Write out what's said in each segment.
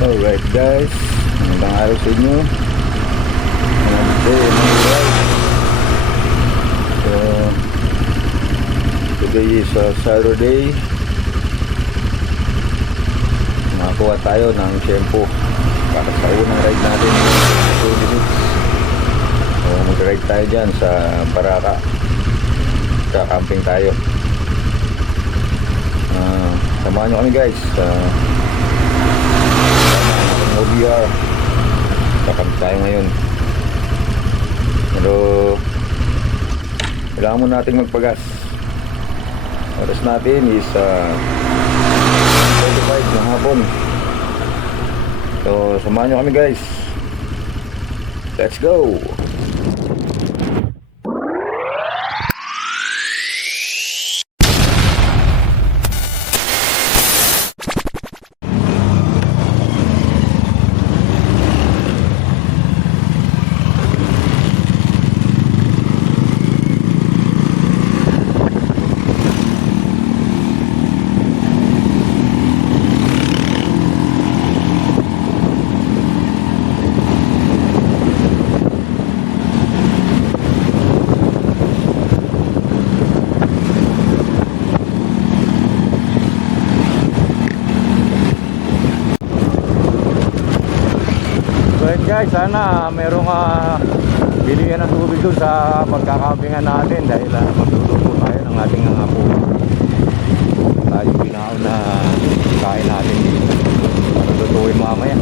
Alright guys, magandang araw sa inyo. So, today is Saturday. Nakakuha tayo ng shampoo para sa unang ride natin, 2 minutes. So, mag-ride tayo dyan sa Baraka. Kakamping tayo. Samahan nyo kami guys. OBR kakabit tayo ngayon, pero kailangan mo natin magpagas. Oras natin is 25 ng hapon. So samahan nyo kami guys, let's go. Guys, sana merong bilihan ng tubig doon sa pagkakampingan natin dahil magluluto tayo ng ating po. Tayo binaon na kain natin dito para lutuin mamaya.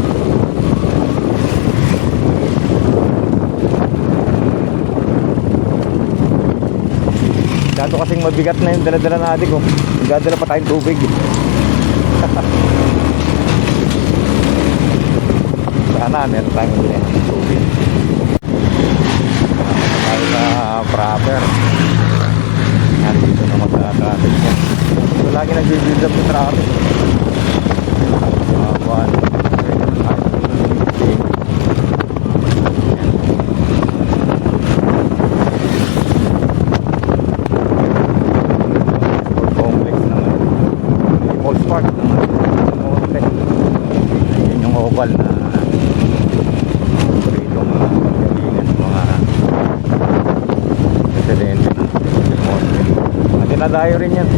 Dato kasing mabigat na yung dala-dala natin ko. Nagdadala pa tayong tubig. Sana meron tayong bilhin ng tubig. Tayo sa proper. Nandito na magka-traffic ko. So lagi nag-build up yung traffic. Buwan. Complex naman. People's Park naman. Ayun yung oval na dinadayo rin yan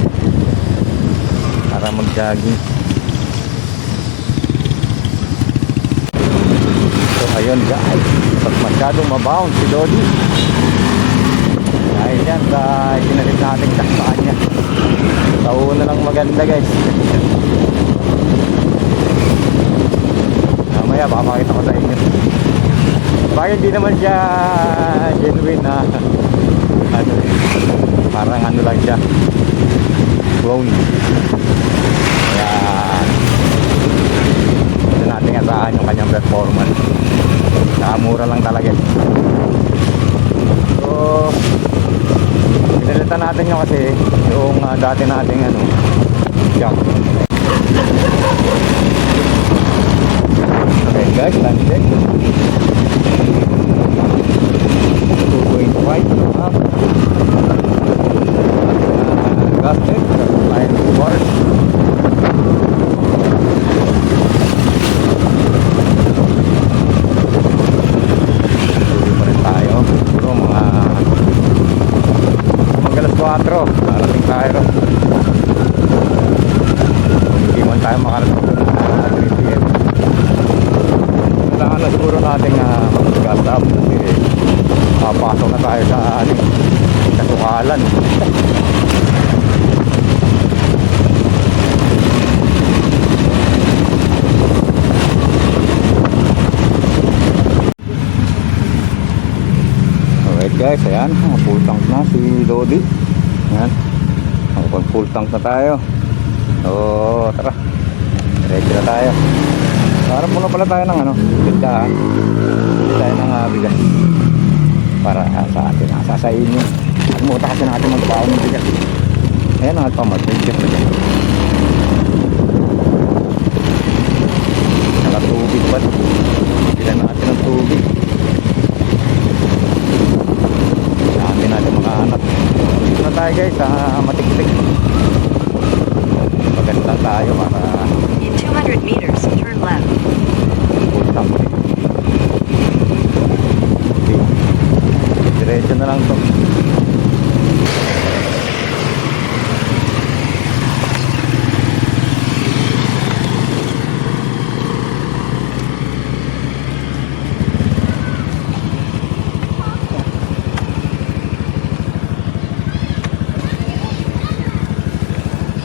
para mag-jogging. So ayun guys, pag masyadong mabound si Dodi dahil yan sa ginalit natin kaksaan niya, tauna lang maganda guys. Mamaya papakita ko sa inyo bakit di naman siya genuine na parang ano lang siya, clone. Kaya ito natin asahan yung kanyang performance. Nakamura lang talaga. So pinalitan natin yun kasi yung dati nating jack. Okay guys, time check 2.5 gas check, line of bars. Tuloy pa rin tayo. Siguro mga alas 4 narating tayo. Hindi man tayo makarating 3 PM. Kailangan na siguro natin mag-gas up kasi papasok na tayo sa kasukalan. Guys, ayan, full tank na si Dodi. Ayan, full tank na tayo. So tara, ready na tayo. Harap muna pala tayo ng tindahan. Hindi tayo ng bigas para sa atin, sasayin nyo. At muta kasi natin magbaon ng bigas. Ayan ang alpamart, may bigas na dyan. Nakatubig pa. Bilan natin ng tubig. Natin mga anak. Dito na tayo guys sa Matiktik. Maganda tayo para in 200 meters turn left.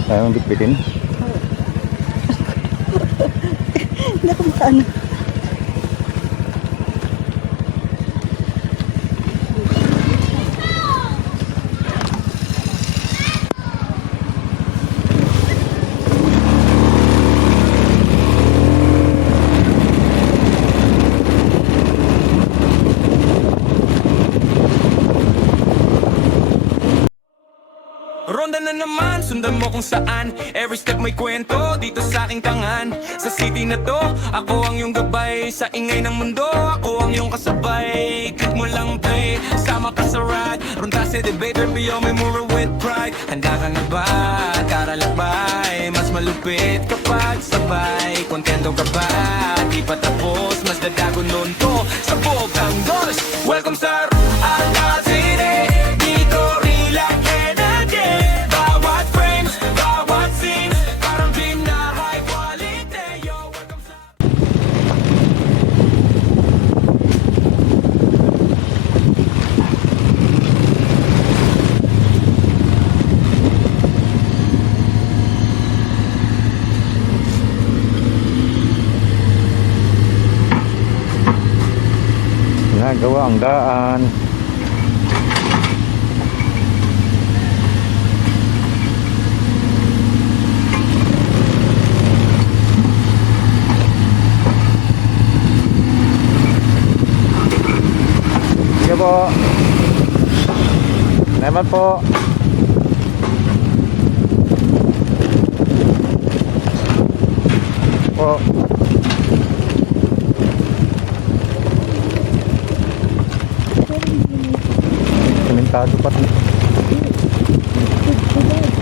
Ayaw mong bitbitin? Hindi ako makaano. Ronda na naman, sundan mo kung saan. Every step may kwento, dito sa aking tangan. Sa city na to, ako ang iyong gabay. Sa ingay ng mundo, ako ang iyong kasabay. Click mo lang play, sama ka sa ride. Ronda sa debater, beyond memory with pride. Handa ka na ba? Karalakbay, mas malupit kapag sabay. Kontento ka ba? Di pa tapos, mas dadago nun to. Sabog ang doors, welcome sa Alcalá City. Dito relax energy. Bawat frames, bawat scenes, parang dream na high quality. Yo, welcome sa... Nagawa ang daan. Sige po. Salamat po. Po. Sementado pa ito.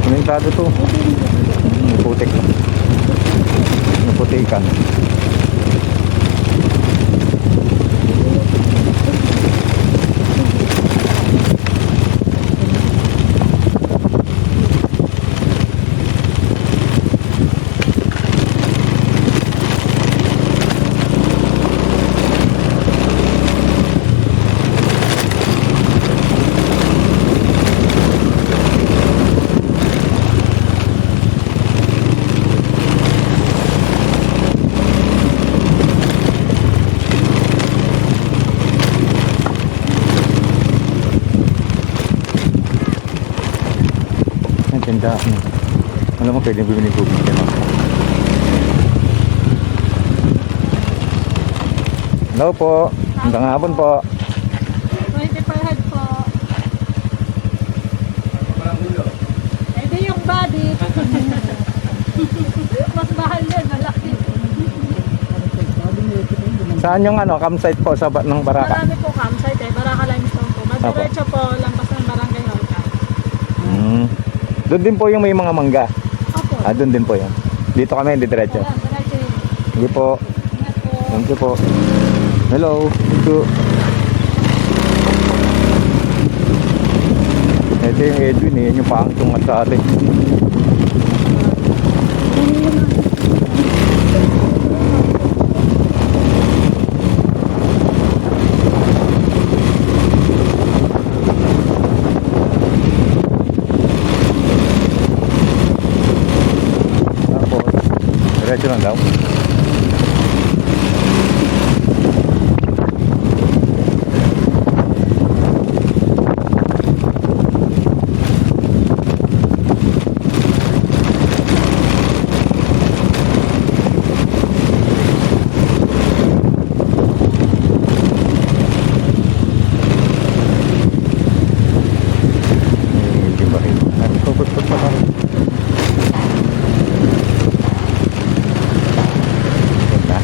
Sementado to. Putik. Naputikan. Tindahan. Alam mo, pwede bumili tubig yan. Hello po. Magandang hapon po. 20 per head po. Eh di yung body. Mas mahal yun, malaki. Saan yung ano, campsite po sa ng Baraka? Marami po campsite eh. Baraka Limestone po. Madiretso po, lampas ng Barangay Horta. Doon din po yung may mga mangga. Opo. Doon din po yan. Dito kami, hindi diretso. Wala, diretso yun. Hindi po. Ingat po. Thank you po. Hello. Thank you. Ito yung Edwin eh. Yan yung pangtungat sa atin. Tapos, diretso lang daw. Hindi ba rin? Ano ito? Ba't pa rin? Ganda.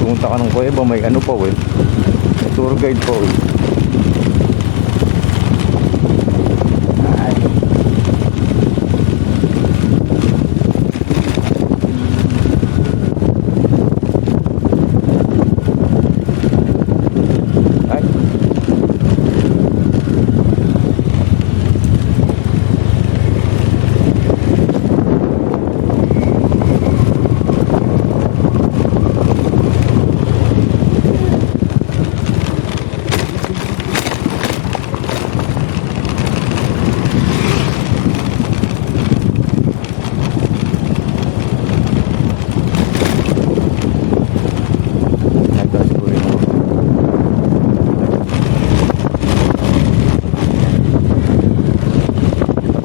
Pumunta ka ng kuweba, may ano po eh. May tour guide po eh. Ay.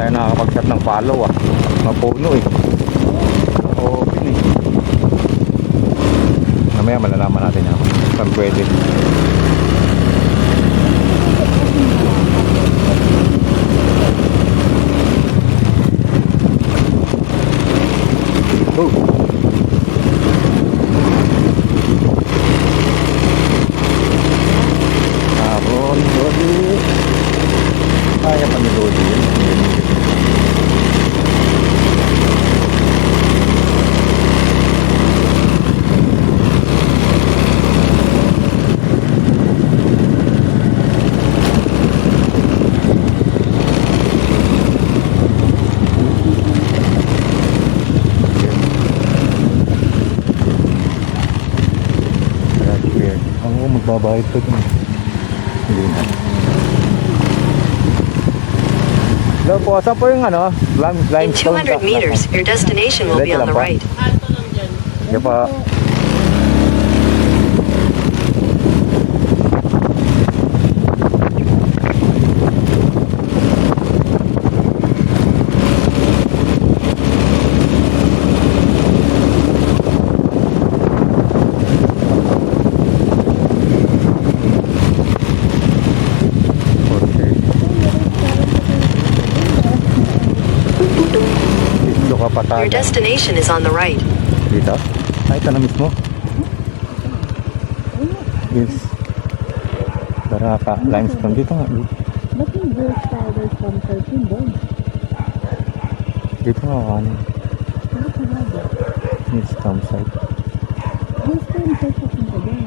tayo nakakapag-shot ng follow mapuno open mamaya malalaman natin yan saan pwede go Lodi kaya pa ni Lodi magbabayad pa dun hindi na hello po, saan po yung ano? In 200 meters, your destination will be on the right. Alto lang dyan. Sige po. Your destination is on the right. Dito? Ay, ito na mismo. Yes. Baraka, limestone. Dito nga. Ba't yung Gold Powder from 13 doon? Dito nga ano. Ano sa lado? It's campsite. Gusto yung sa papunta doon.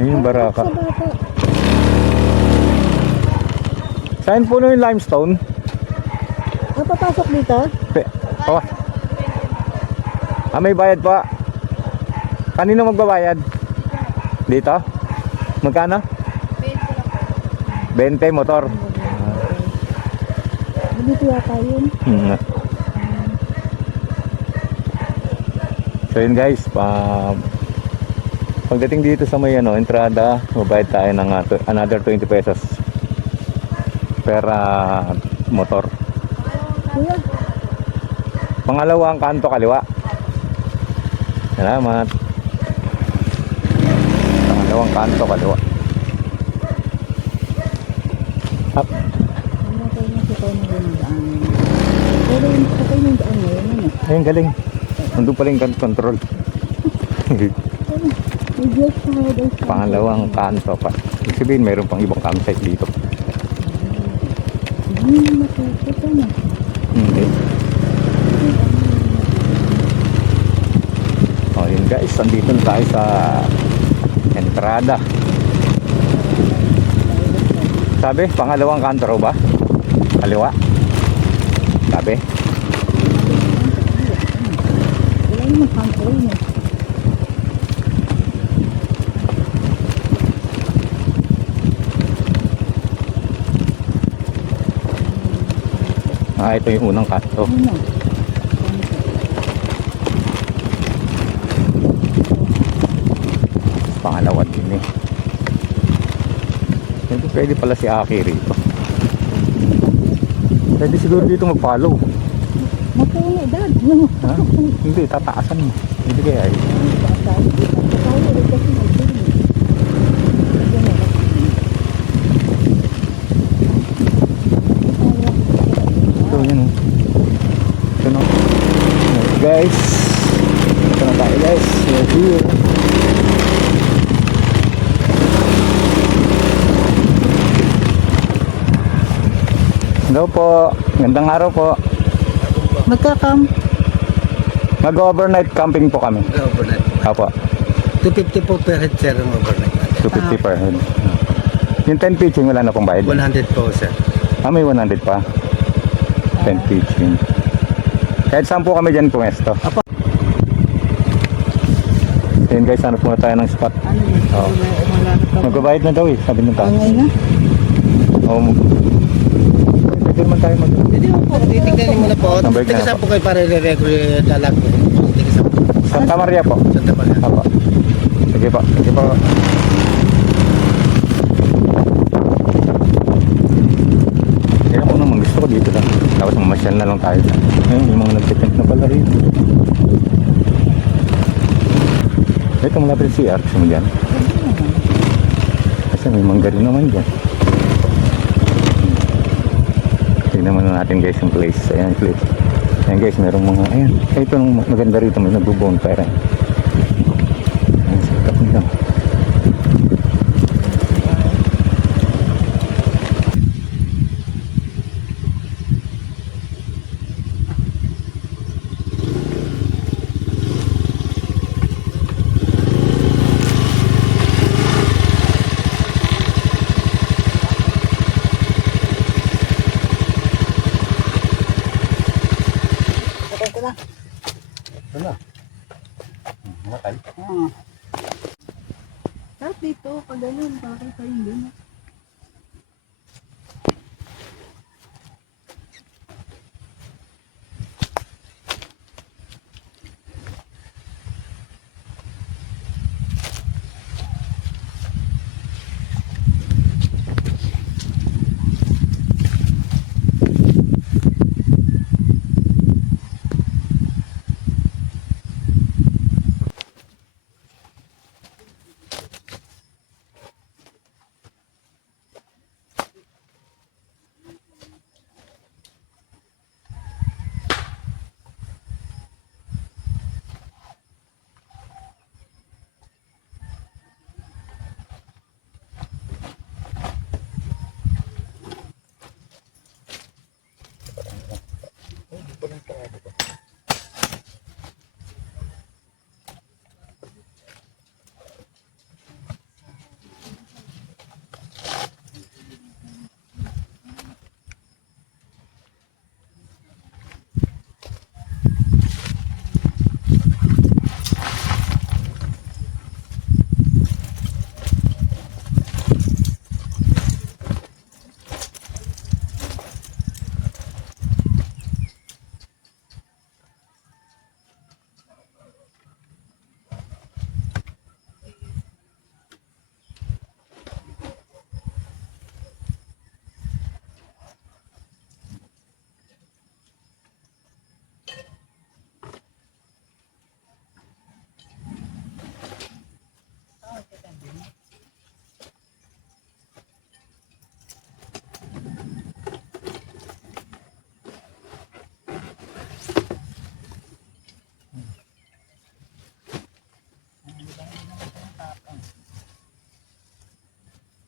Ayun yung baraka. Sa bata. Saan po na yung limestone? Papasok dito? Pawas. May bayad pa. Kanino magbabayad? Dito? Magkano? 20 motor. Dito yata yun. So yun guys, pagdating dito sa may entrada, mabayad tayo ng another 20 pesos per motor. Kuya, Pangalawang kanto kaliwa. Salamat. Pangalawang kanto kaliwa. Up. ano tayo na sa tayo na rin ang daanan? Pero yung sa tayo ng daan ngayon, ano? Ayun galing. Nandun pala yung control. May Diyos sa daw sa... Pangalawang kanto pa. Ibig sabihin mayroon pang ibang campsite dito. Hindi na matapos, ano? Hindi. Oh, yun guys, andito na tayo sa entrada. Sabi, pangalawang kanto raw ba? Kaliwa? Sabi? Wala naman kanto yun eh. Ito yung unang kanto. Ano na? Pangalawa din eh. Pwede pala si Aki rito. Pwede siguro dito mag-follow. Mapuno, dad. No. Ha? Hindi, tataasan mo. Hindi kaya eh. Ito yun oh. Ito no. Guys. Ito na tayo guys. We're here. Hello po. Gandang araw po. Magkakam. Mag-overnight camping po kami. Overnight. Apo. 250 po per head sir ang overnight natin. 250 per head. Yung 10 pitching wala na pong bayad. 100 po sir. May 100 pa. 10 pitching. Kahit saan po kami dyan pumesto. Apo. Ayun guys, hanap muna tayo ng spot. Ano yun? Oo. Wala na pa. Magbabayad na daw eh, sabi ng tao. Angay na? Pwede naman tayo mag... Hindi po, titignan mo na po. Nabalik na Tigasan po. po kayo para i-regular dalag po. Tigasan po. Santa Maria po. Santa Maria. Apo. Sige po. Sige po. Kaya po naman gusto ko dito lang. Tapos na lang tayo. Ayun, yung mga nagtitent na pala rin. Ito malapit si CR. Gusto mo dyan? Kasi may mangga rin naman dyan. Tignan naman natin guys yung place. Ayan place. Ayan guys, merong mga, ayan. Ito yung maganda rito, may nagbo-bonfire. Ayan, sikat nila. Ano? Matay. Sarap dito, pag ganun, bakit pa hindi na?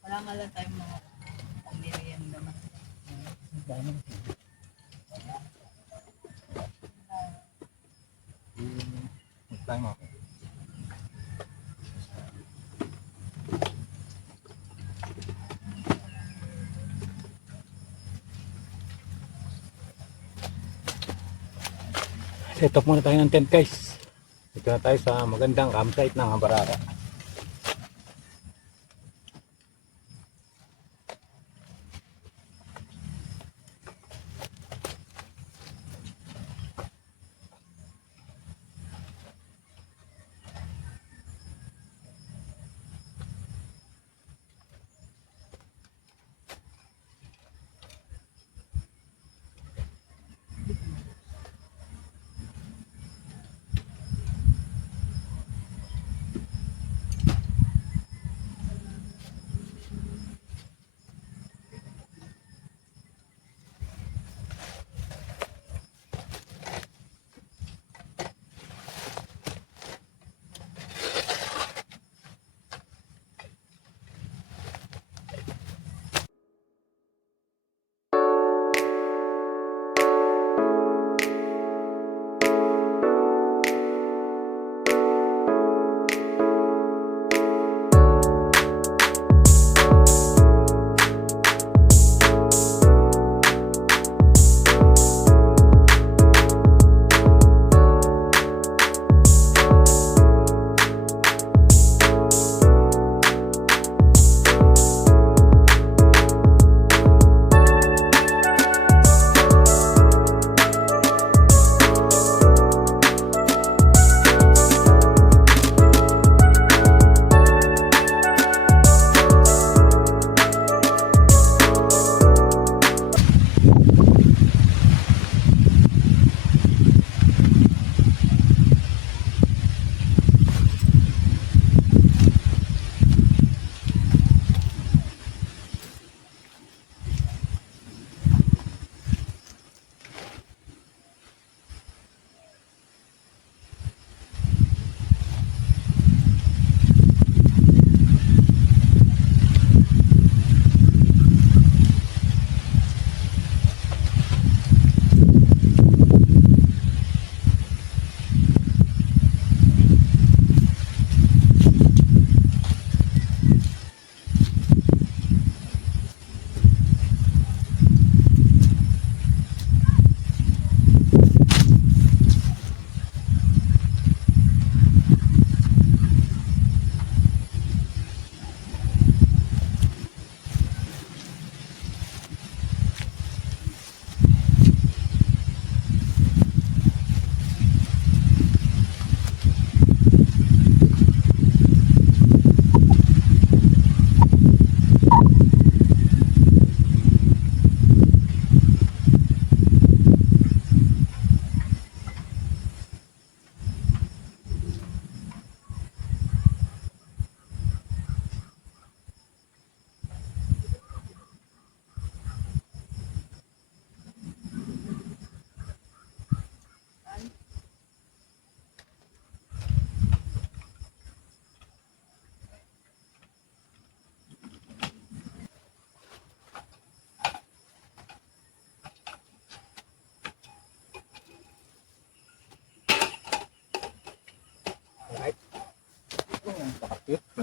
Wala nga lang tayong mga pamirienda na. Set up muna tayo ng tent guys. Dito na tayo sa magandang campsite ng Habaraka.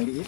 Maliit.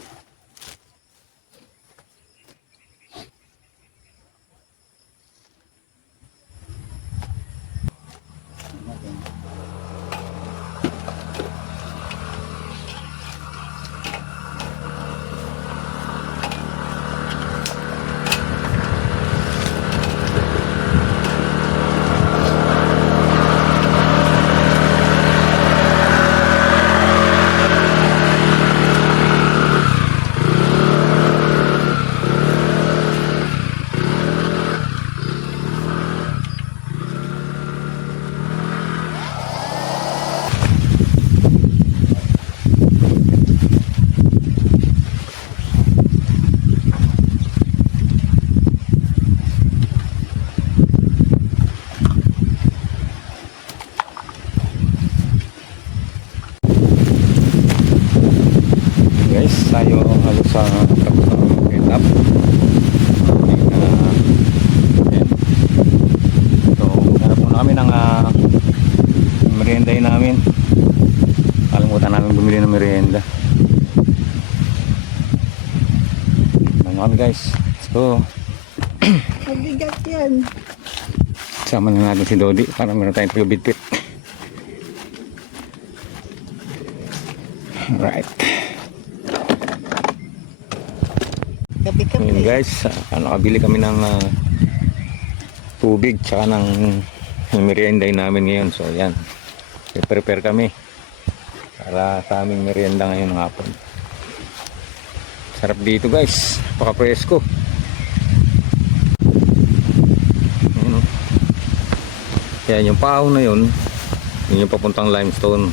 Guys, tayo halos sa tapos ng setup. Ayan. So, hanap muna kami ng meriendahin namin. Kalimutan namin bumili ng merienda. Ano kami guys. So, Mabigat yan. sama na natin si Dodi para meron tayong tagabitbit. Alright. Gabi-gabi. Ngayon guys, nakabili kami ng tubig tsaka ng meriendahin namin ngayon. So yan, prepare kami para sa aming merienda ngayon ng hapon. Sarap dito guys, napaka-presko. Ayan, oh. Yan yung pahon na yun, yun yung papuntang limestone.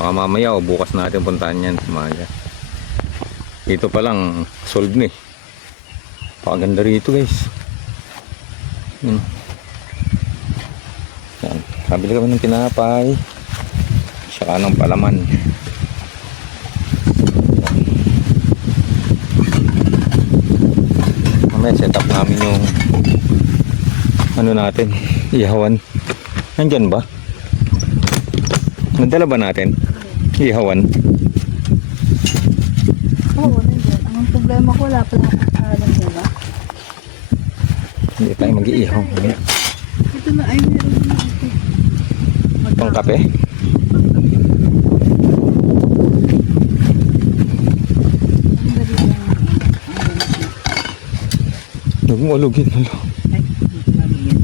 Baka mamaya o bukas natin puntahan yan sa Maya. Dito pa lang solve ni. Pakaganda rito guys. Yan. Kabili kami ng tinapay saka ng palaman. Mamaya set up namin yung ano natin, ihawan. Nandyan ba? Nadala ba natin? Ihawan. Oo, nandiyan. Ang problema ko, wala pala alam nila. Hindi tayo mag-iihaw. Ito na, ay meron na ito. Pang kape. Ang dali lang. Huwag mo alugin. Ay, mali yan.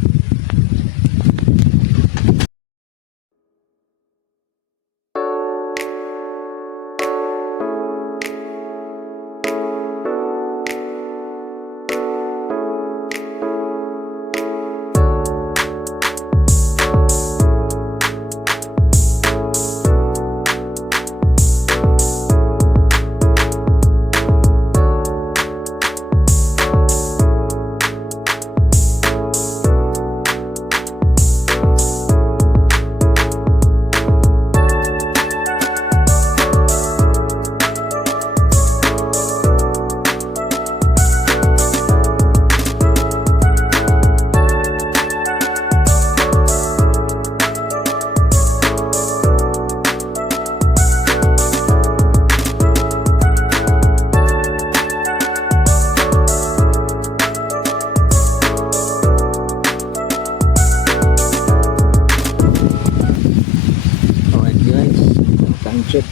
Check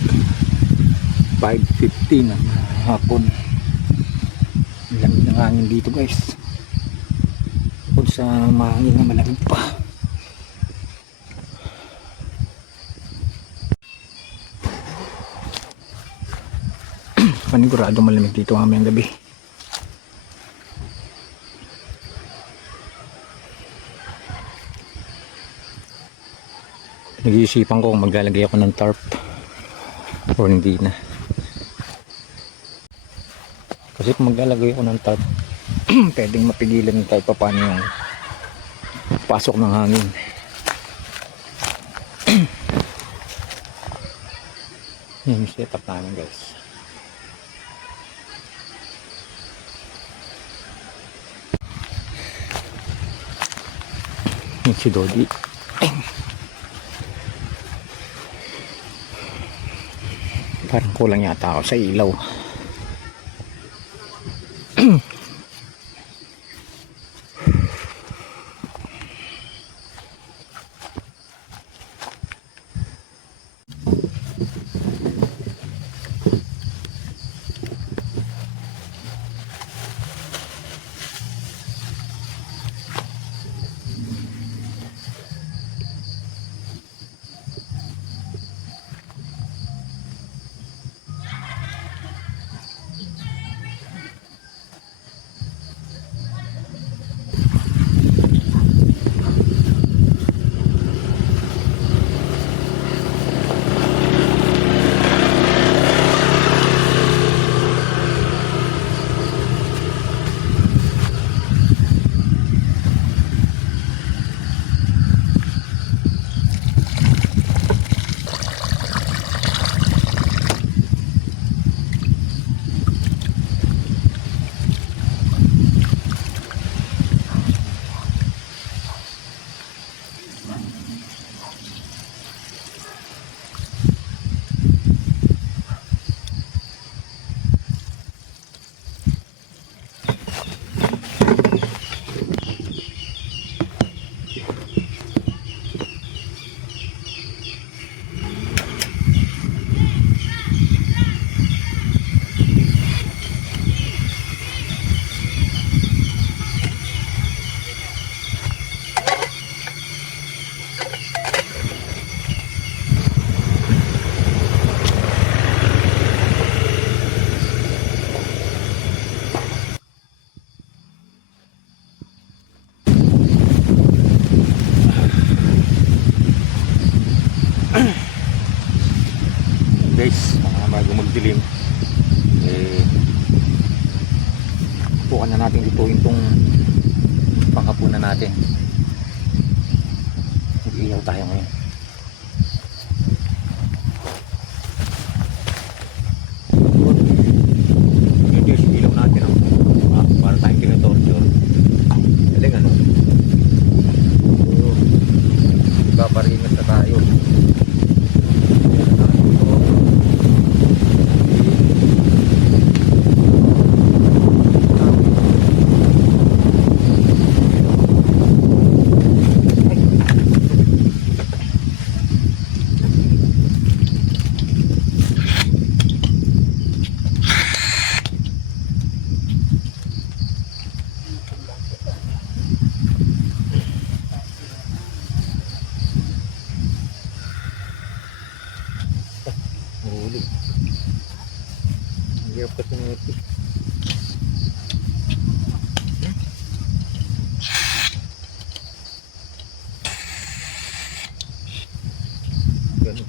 5:50 ng hapon. Lamig ng hangin dito guys. Kung sa mahangin na malamig pa. Panigurado malamig dito mamayang gabi. Nag-iisipan ko kung maglalagay ako ng tarp o hindi na. Kasi kung maglalagay ako ng tarp pwedeng mapigilan kahit pa paano yung pasok ng hangin. Yan yung setup namin guys. Yan si Dodi. Parang kulang yata ako sa ilaw. Guys, bago magdilim bukan na natin lutuin itong panghapunan natin. Mag-iyaw tayo ngayon. Ito yung ilaw natin para tayong tinatorture. Galing ano, ipaparingas na tayo. Mahuli. Ang hirap ka tumiti. Ganun.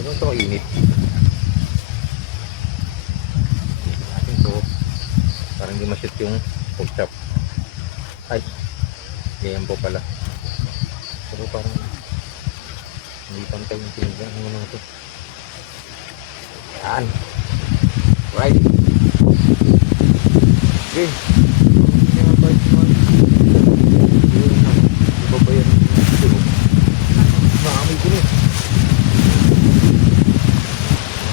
Ganun ito init. Ating to parang hindi masyot yung pork chop. Ay, ganyan po pala. Pero parang hindi pantay yung tinigang. Ano naman ito? Yan. Right. Okay. Hindi nga pa ito naman. Iba ba yan? Maamoy ko rin.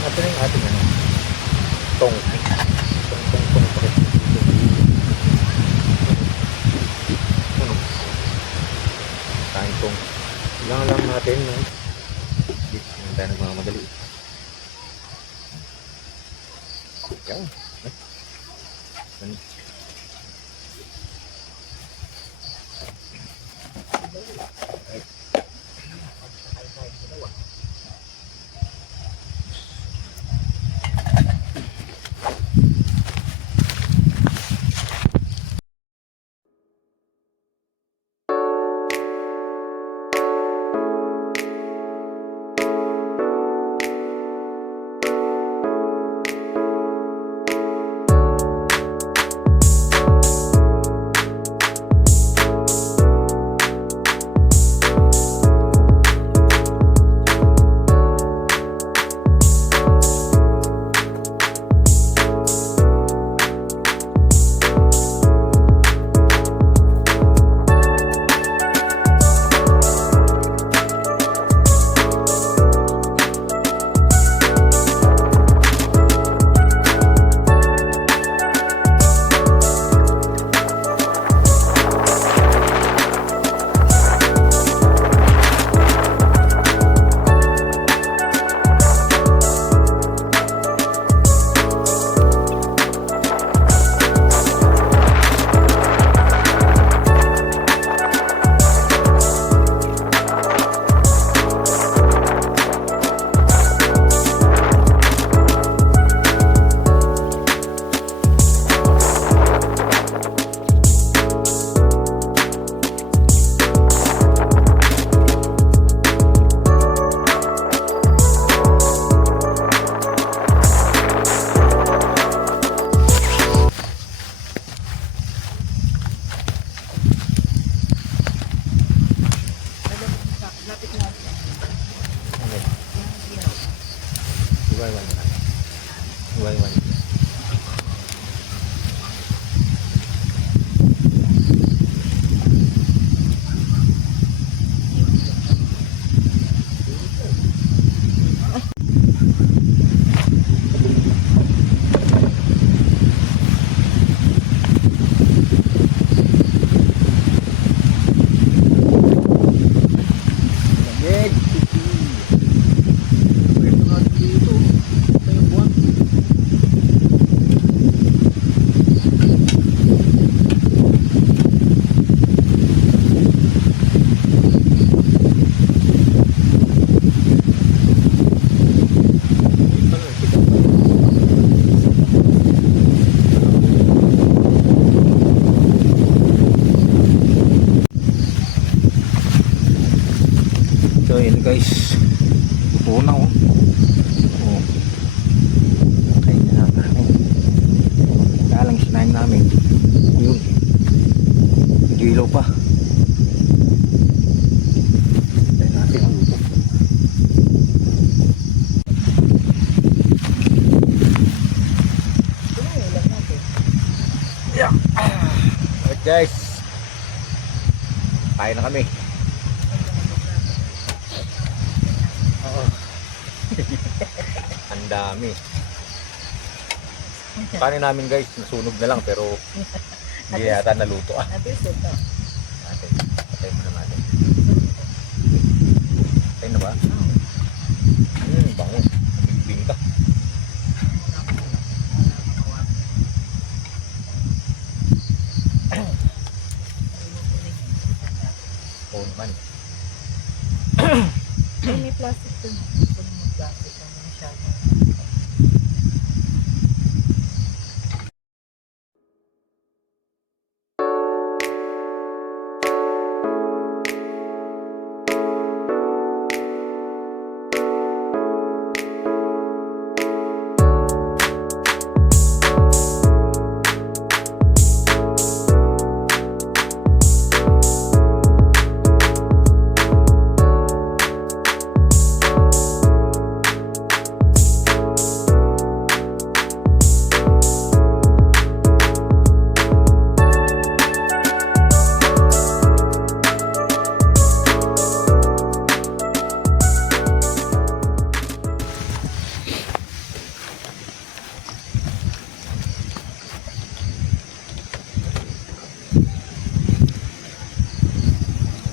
Ito na yung ating ano, tong pakit. Ano? Kain tong. Ilang lang natin no? Hindi tayo nagmamadali. Yan. Iwan-iwan. So yun guys, una oh. Oh. Kain na namin. Kaya lang sinayin namin. Yun. Medyo ilaw pa. Tayo natin ang luto. Yeah. Alright guys. Kain na kami. Ang dami. Kanin namin guys, nasunog na lang pero hindi yata naluto ah. Natin. Patay mo na natin. Patay na ba? Bango. Bigbing ka. Oo naman. May plastic to. May plastic na masyado.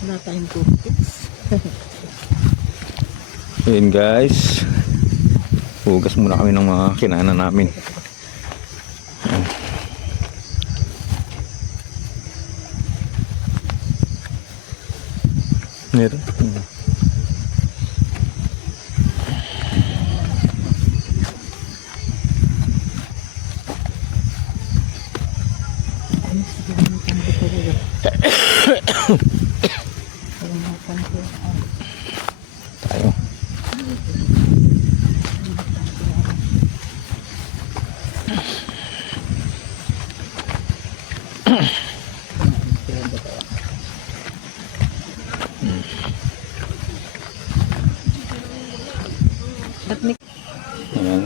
Wala tayong toothpicks. Yun guys, hugas muna kami ng mga kinanan namin. Meron. Tayo. Ayan.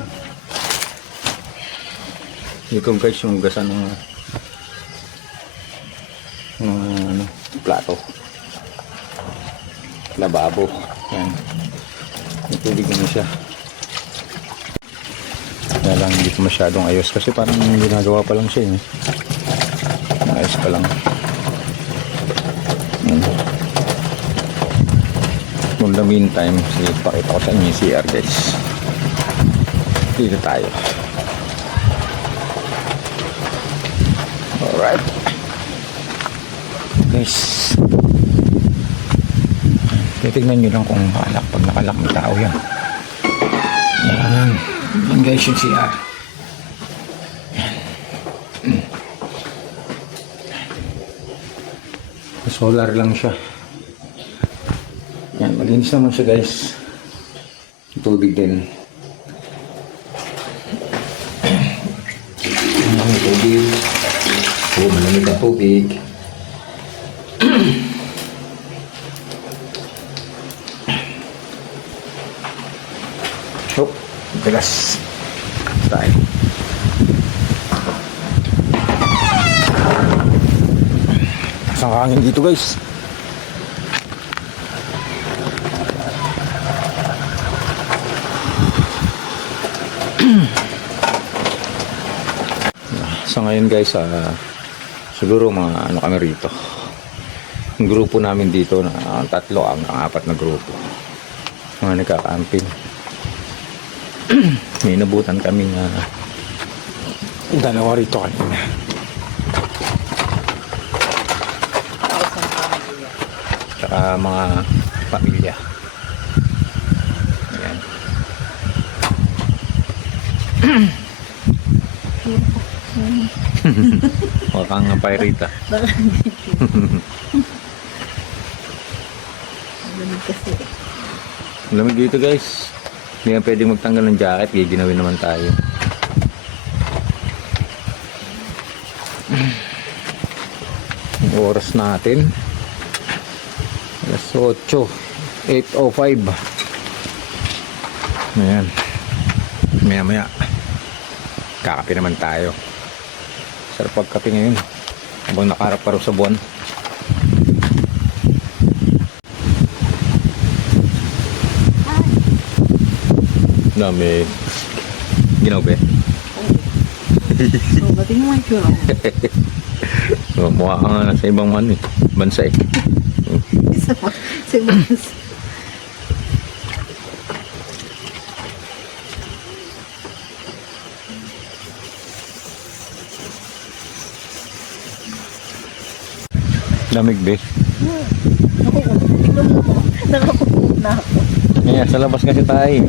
Ito guys yung hugasan ng ano, plato. Lababo. Ayan. May tubig na siya. Kaya lang hindi ko masyadong ayos kasi parang ginagawa pa lang siya eh. Ayos pa lang. Ayan. In the meantime, sige, pakita ko sa inyo yung CR guys. Dito tayo. Alright. Guys. Titignan nyo lang kung makalak. Pag nakalak may tao yan. Yan. Yan guys yung CR. Yan. Solar lang siya. Yan. Malinis naman siya guys. Tubig din. Tubig. Oh, malamig ang tubig. Oh, bigas. Tayo. Isang hangin dito guys. So ngayon guys, siguro mga ano kami rito. Yung grupo namin dito na 3 hanggang 4 na grupo. Mga nagka-camping. May inabutan kami na 2 rito kanina. Tsaka mga pamilya. Ayan. Huwag kang pirate ah. Lamig kasi. Lamig dito guys. Hindi nga pwedeng magtanggal ng jacket. Giginawin naman tayo. Ang oras natin alas 8. 8:05. Ayan. Maya maya kakape naman tayo. Sarap pagkape ngayon habang nakaharap pa rin sa buwan. Dami ginawa So, ba't yung mga itsura mo? so, mukha ka nga nasa ibang ano eh, bansa eh. Isa pa. Siguro. Lamig be. Nakapupo na ako. Kaya sa labas kasi tayo.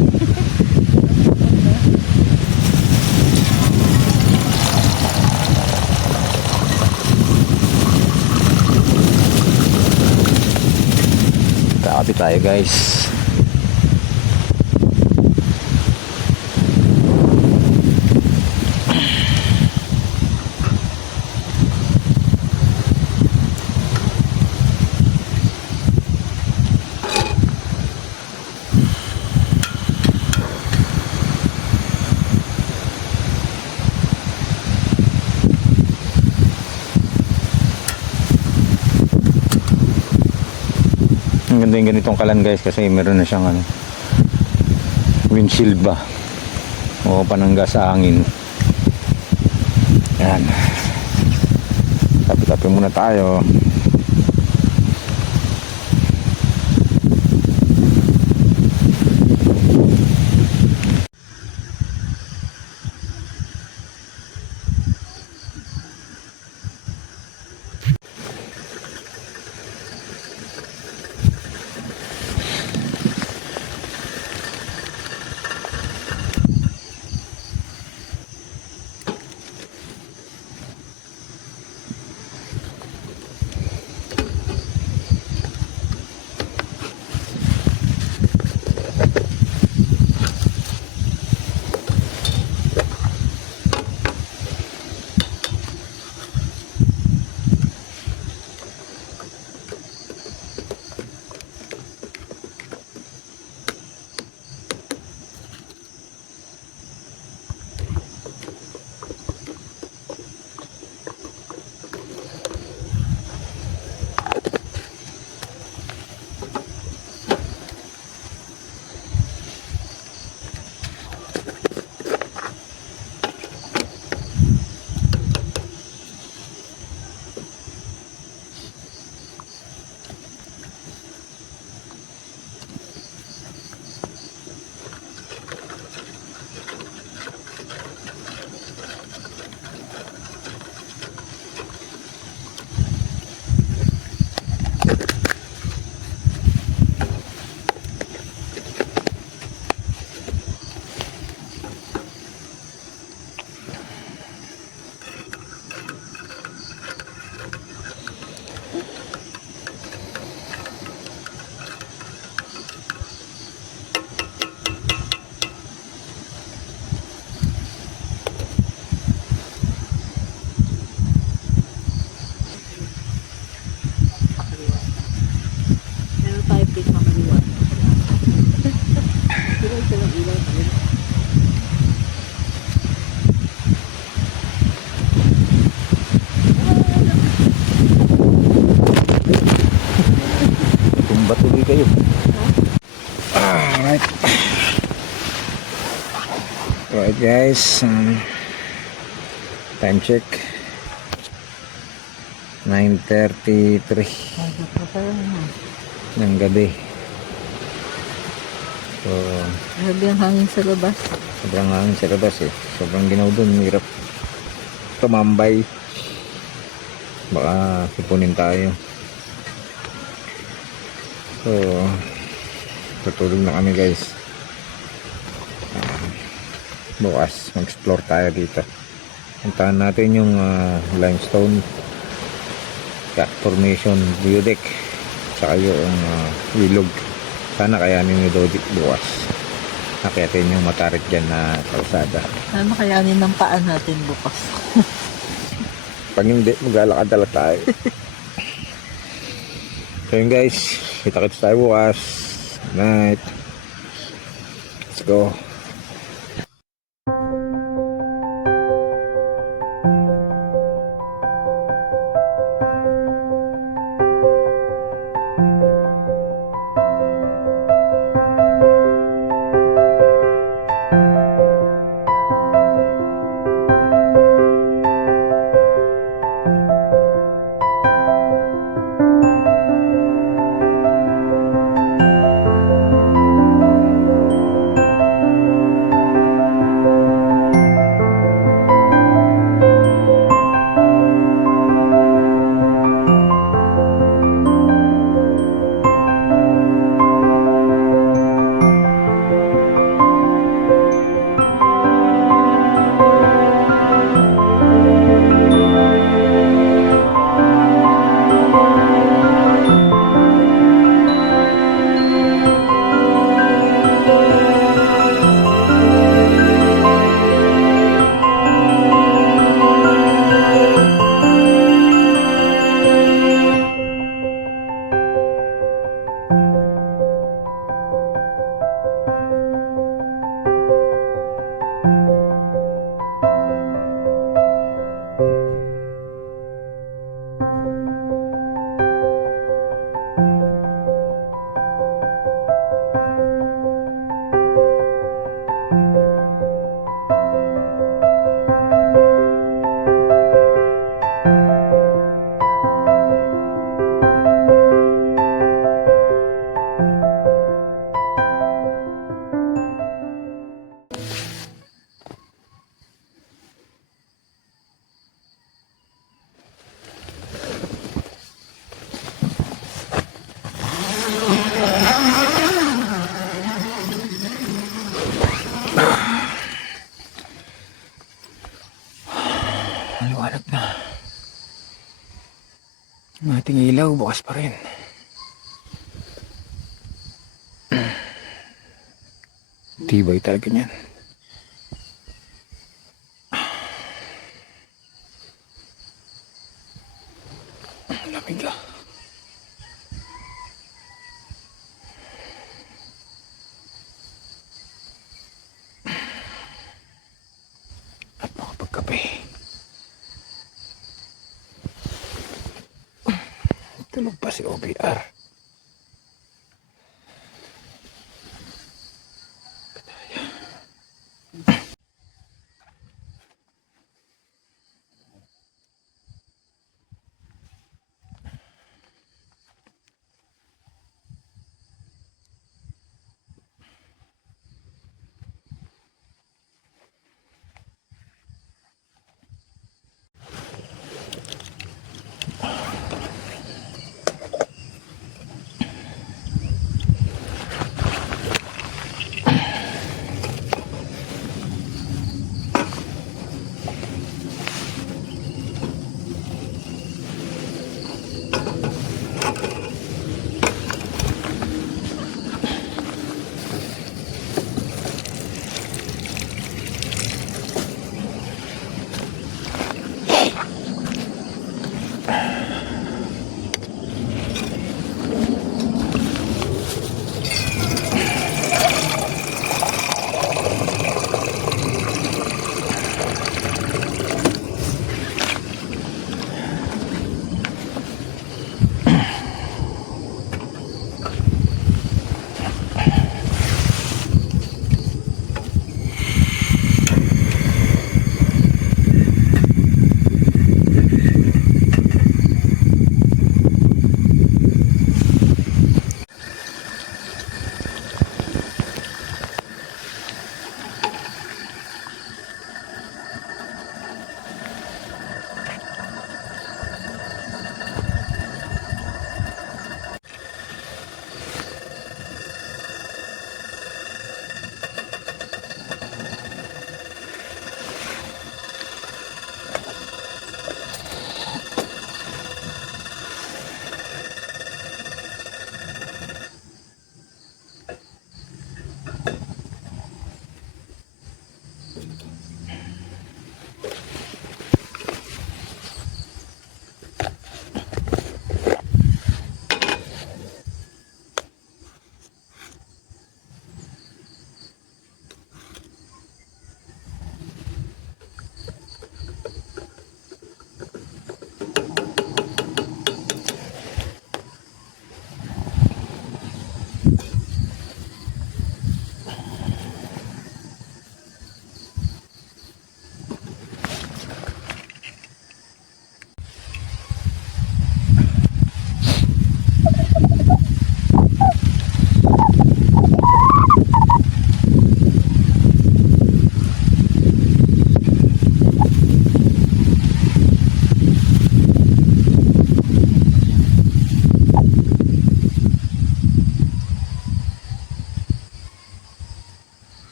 Kakapi tayo guys. Ang ganda yung ganitong kalan guys kasi meron na siyang ano, windshield ba o panangga sa hangin. Yan, tapi-tapi muna tayo. Guys, time check 9:33 Ay, po tayo na. ng gabi. So Grabe ang hangin sa labas. sobrang hangin sa labas eh. Sobrang ginaw dun, hirap tumambay, baka sipunin tayo. So tutulog na kami guys. Bukas mag-explore tayo dito. Puntahan natin yung limestone formation view deck, saka yung ilog. Sana kayanin ni Dodi bukas. Nakyatin yung matarik dyan na kalsada. Ano kayanin ng paan natin bukas? Pag hindi, maglalakad tayo. So yun guys, kita-kits tayo bukas. Good night. Let's go. Maliwanag na. Ang ating ilaw bukas pa rin. Tibay talaga niyan. Lamig ah. At makapagkape. Tulog pa si OBR.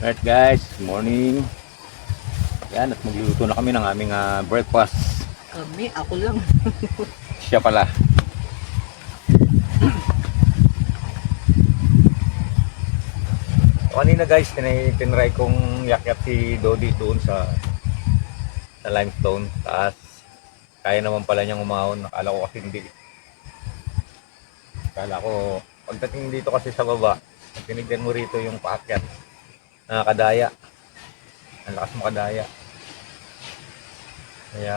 Alright guys, morning. Yan, at magluluto na kami ng aming breakfast. Kami, ako lang. Siya pala. Kanina guys, tinry kong yakyat si Dodi doon sa limestone. Taas. Kaya naman pala niyang umahon. Akala ko kasi hindi. Akala ko, pagdating dito kasi sa baba, pag tinignan mo rito yung paakyat, nakakadaya. Ang lakas makadaya. Kaya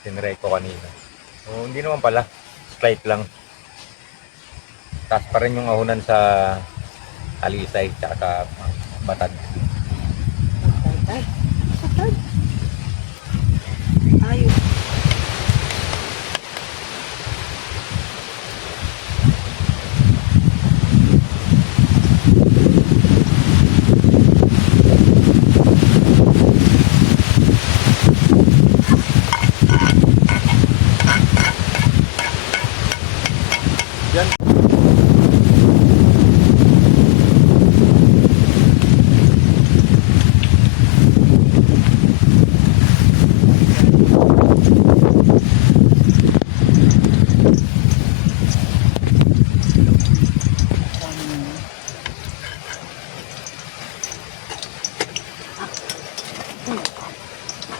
tinry ko kanina. So, hindi naman pala. Slight lang. Taas pa rin yung ahunan sa Alisay tsaka sa Batad. Ayun.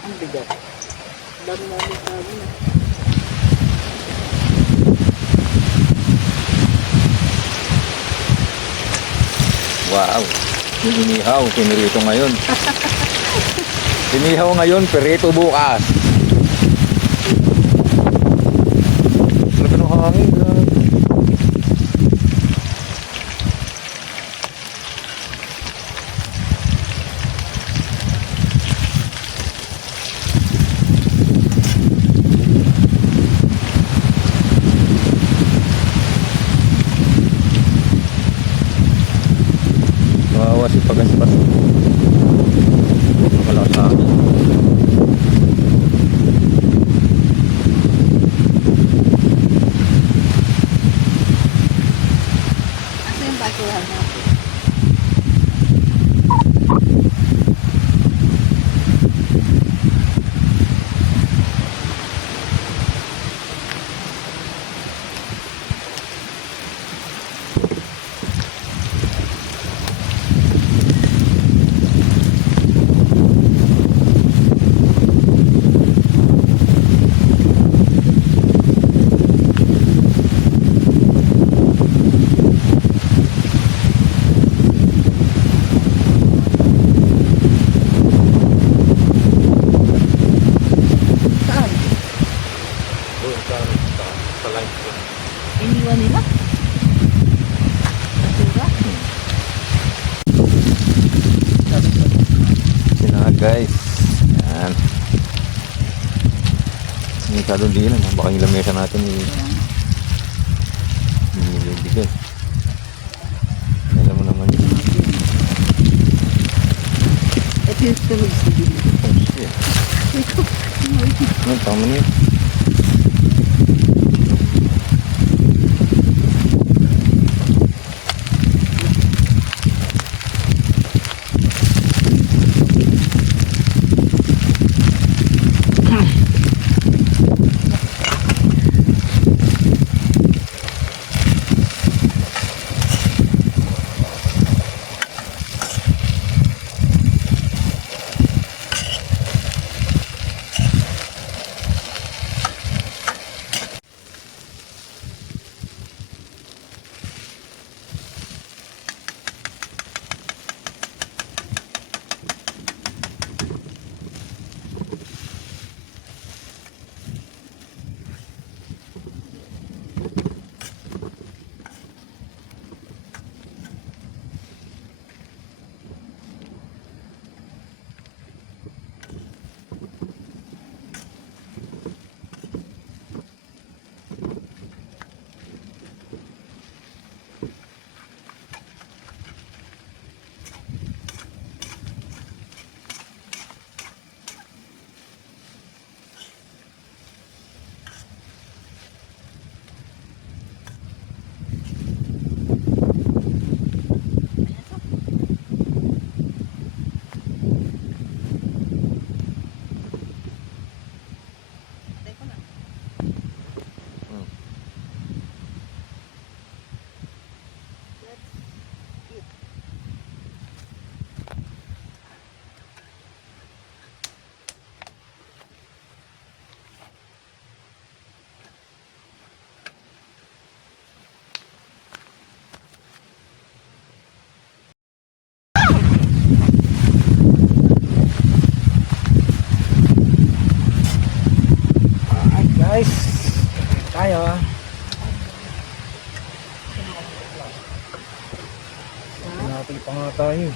Ang bigat. Dami namin kami. Wow! Inihaw, pinirito ngayon. Inihaw ngayon, pirito bukas. Talaga ng hangin. Grabe. Kawawa si Pagaspas. Malakas na hangin. Asa yung basurahan natin? Saan? Doon sa limestone. Iniwan nila? Basura? Sinahag guys. Yan. Hindi ka doon din. Baka yung lamesa natin nilibigay. Alam mo naman yun. Ito yung tulog sa bili. Oh shit. Ano, tama na yun. tayo. Pinapil pa nga tayo.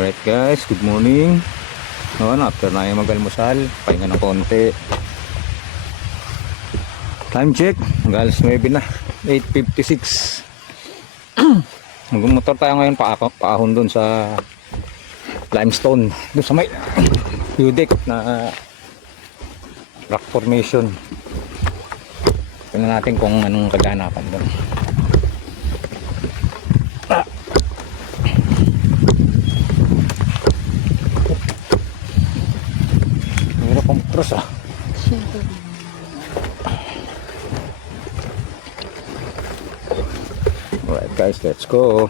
Alright guys, good morning. After na yung mag-almusal, pahinga ng konti. Time check, alas 9 na, 8:56. Magmotor tayo ngayon paahon dun sa limestone, dun sa may Udek na rock formation. Tingnan natin kung anong kaganapan dun. Meron pang cross ah. Alright guys, let's go.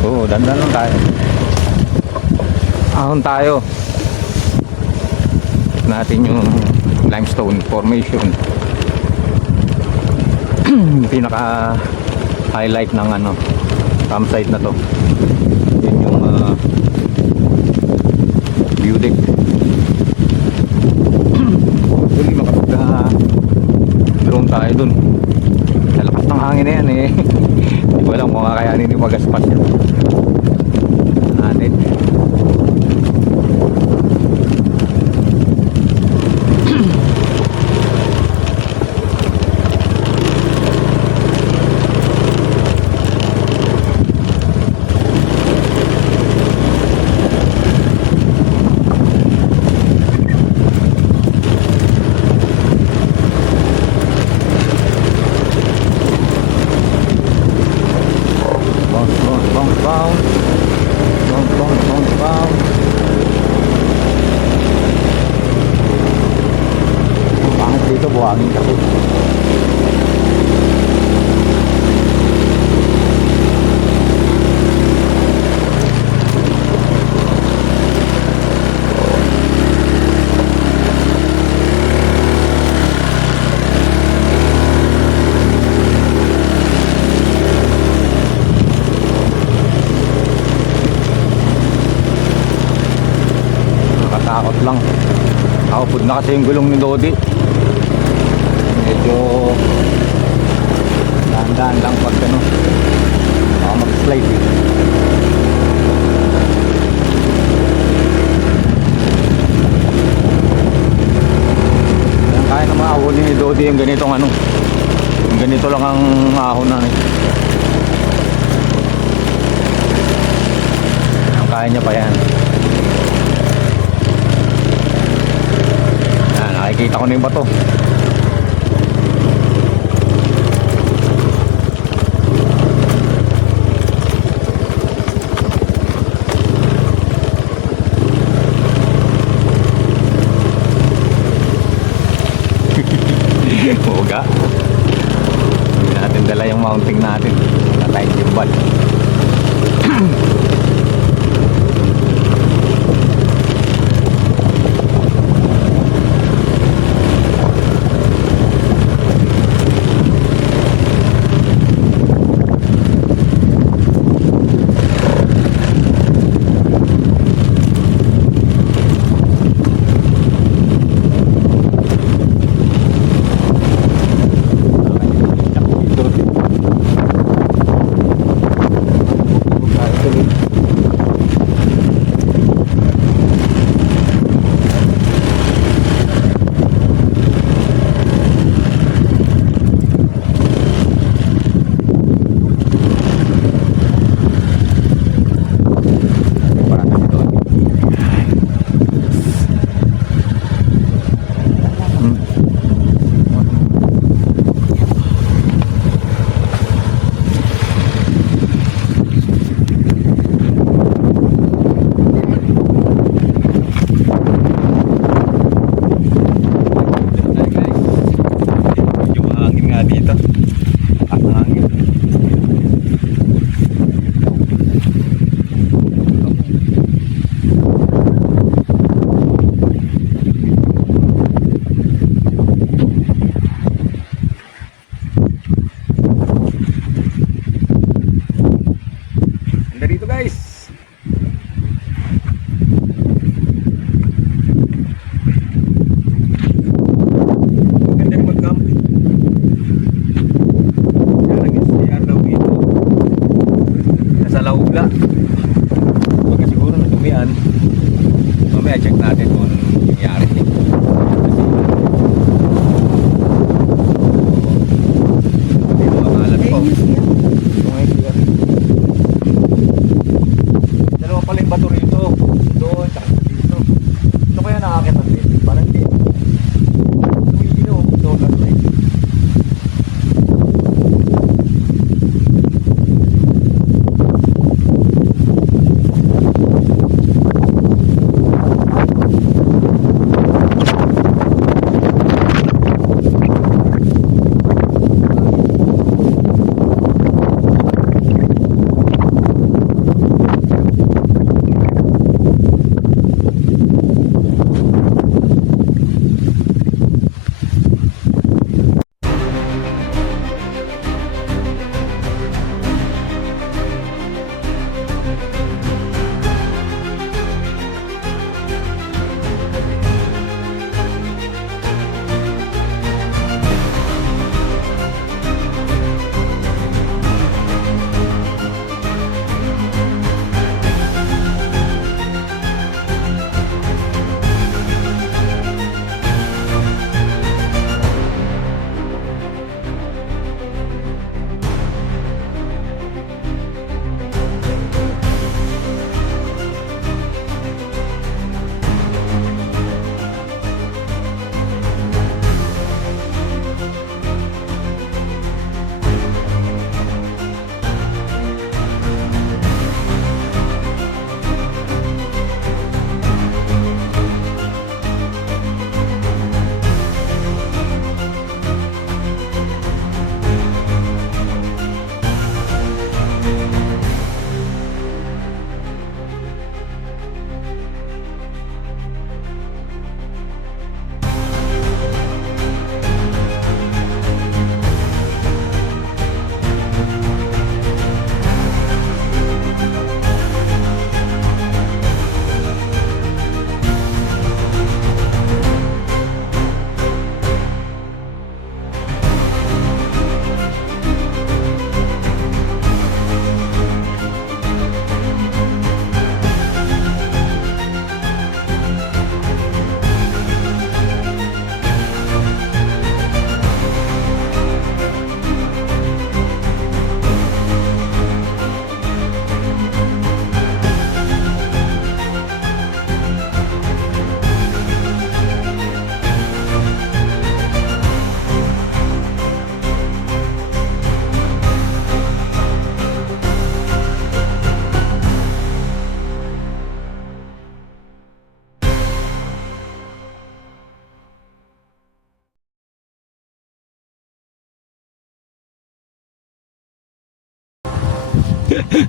Oo, dandan lang tayo. Ahon tayo. Natin yung limestone formation. Pinaka highlight ng ano campsite na to. Yun yung view deck. Hopefully makapag drone tayo dun. Nalakas ng hangin na yan eh. Hindi ko alam kung kakayanin ni Magaspas yan natin. Pangit dito, buhangin kasi. Nakatakot lang. Nakapod na kasi yung gulong ni Dodi. Medyo dahan-dahan lang pag ano, baka mag-slide eh. Kaya naman ahuli ni Dodi yung ganitong ano, yung ganito lang ang ahon na eh. Kaya niya pa yan. Yan, nakikita ko na yung bato. Huwag hindi natin dala yung mounting natin. Natay gimbal.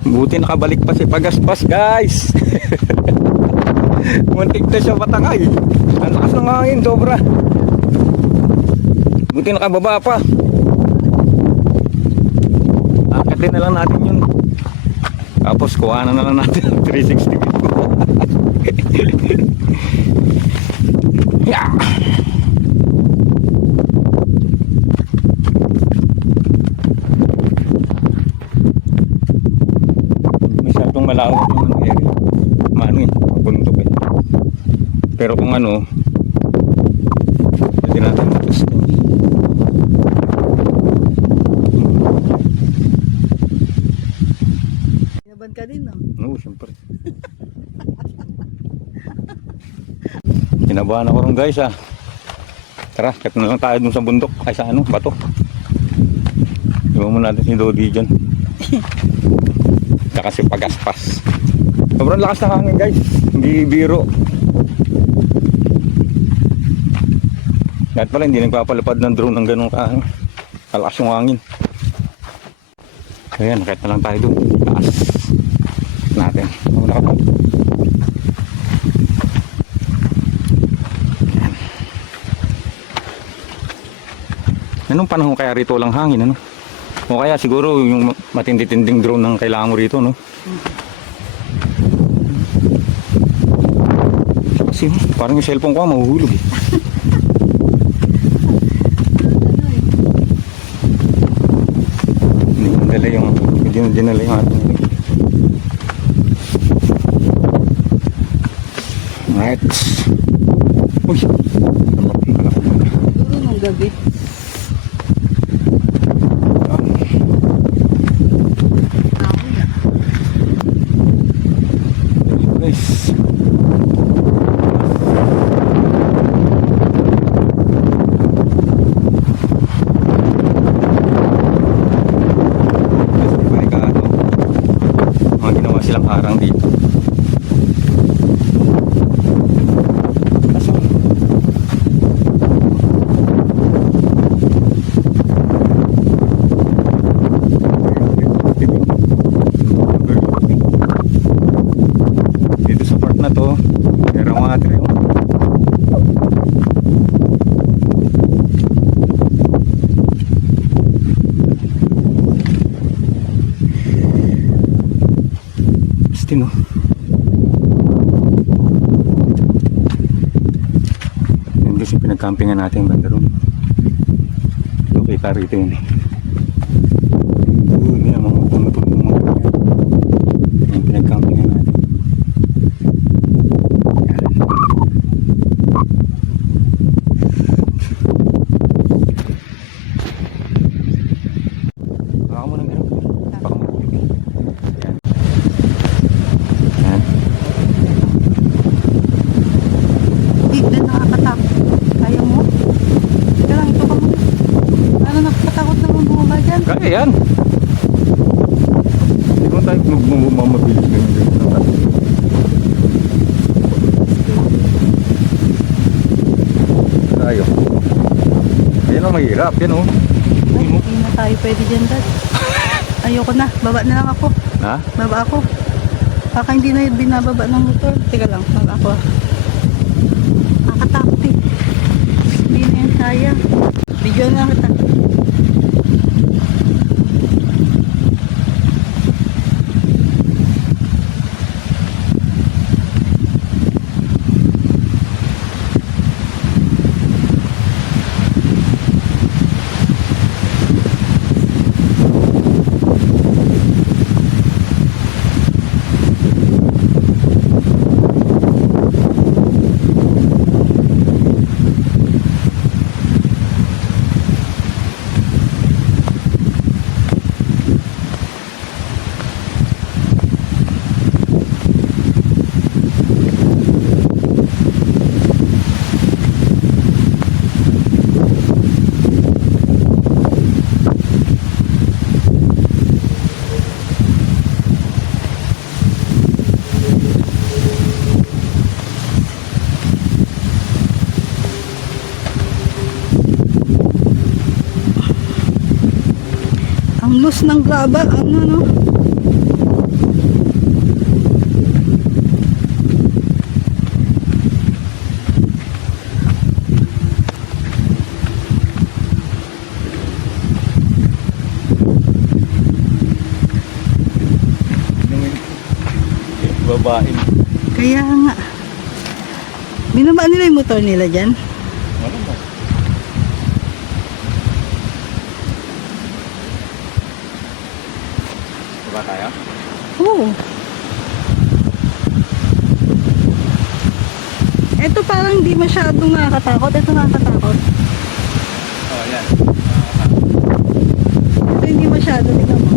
Buti nakabalik pa si Pagaspas, guys. Muntik na siya matangay. Ang lakas ng hangin, sobra. Buti nakababa pa. Akitin na lang natin yun. Tapos kuhanan na lang natin ang 360 view. Yeah. Masyadong malawak yung area. Maano eh, bundok eh. Pero kung ano, pwede natin matesting. Yaban ka din, no? Oo, siyempre. Kinabahan ako rin guys ah. Tara, kat na lang tayo dun sa bundok. Ay sa ano, bato. Iwan mo natin si Dodi dyan. Tsaka si Pagaspas. Sobrang lakas ng hangin guys. Hindi biro. Kahit pala hindi nagpapalapad ng drone ng ganun kalakas yung hangin. Ayan, kahit na lang tayo dun. Taas natin. Wala ka pa. Anong panahon kaya rito lang hangin, ano? O kaya siguro yung matindi-tinding drone ng kailangan mo rito, no? Kasi parang yung cellphone ko mahuhulog eh. Hindi na dinala yung ating right. Uy! Siguro nung gabi. Guys. Mga ginawa silang harang dito. Dito sa part na to, merong mga tree. Basta no. Yan kasi pinagcampingan natin banda ron. Ito kita rito yun eh. Doon yan mga puno-puno mga yung pinagcampingan natin. Baka mo nang gano'n. Baka mabulig eh. Yan. Yan. Hindi na nakakatakot. Kaya mo? Teka lang, ito ka mo. Ano nakakatakot naman bumaba dyan? Kaya yan. Hindi mo tayo mabilis ganyan. Tayo. Yan ang mahirap. Yan oh. Ay, hindi na tayo pwede dyan, Dad. Ayoko na. Baba na lang ako. Ha? Baba ako. Baka hindi na yun binababa ng motor. Teka lang, baba ako. Nakakatakot eh. Hindi na yan kaya. Video na kita. Ang loose ng graba, ano no? babain. Kaya nga. Binaba nila yung motor nila dyan. Ano mo? Diba tayo? Oo. Ito parang hindi masyadong nakakatakot. Ito nakakatakot. Oh, yan. Ito hindi masyado. Tingnan mo.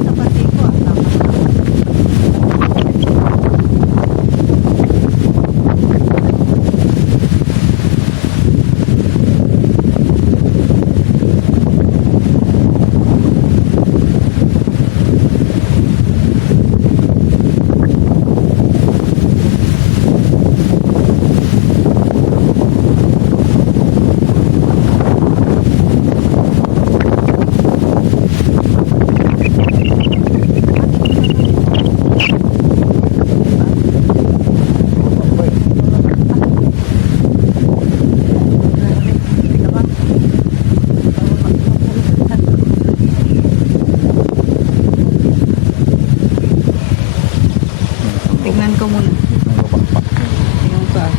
Sa pati ko, tignan ko muna. Tingnan ko ah.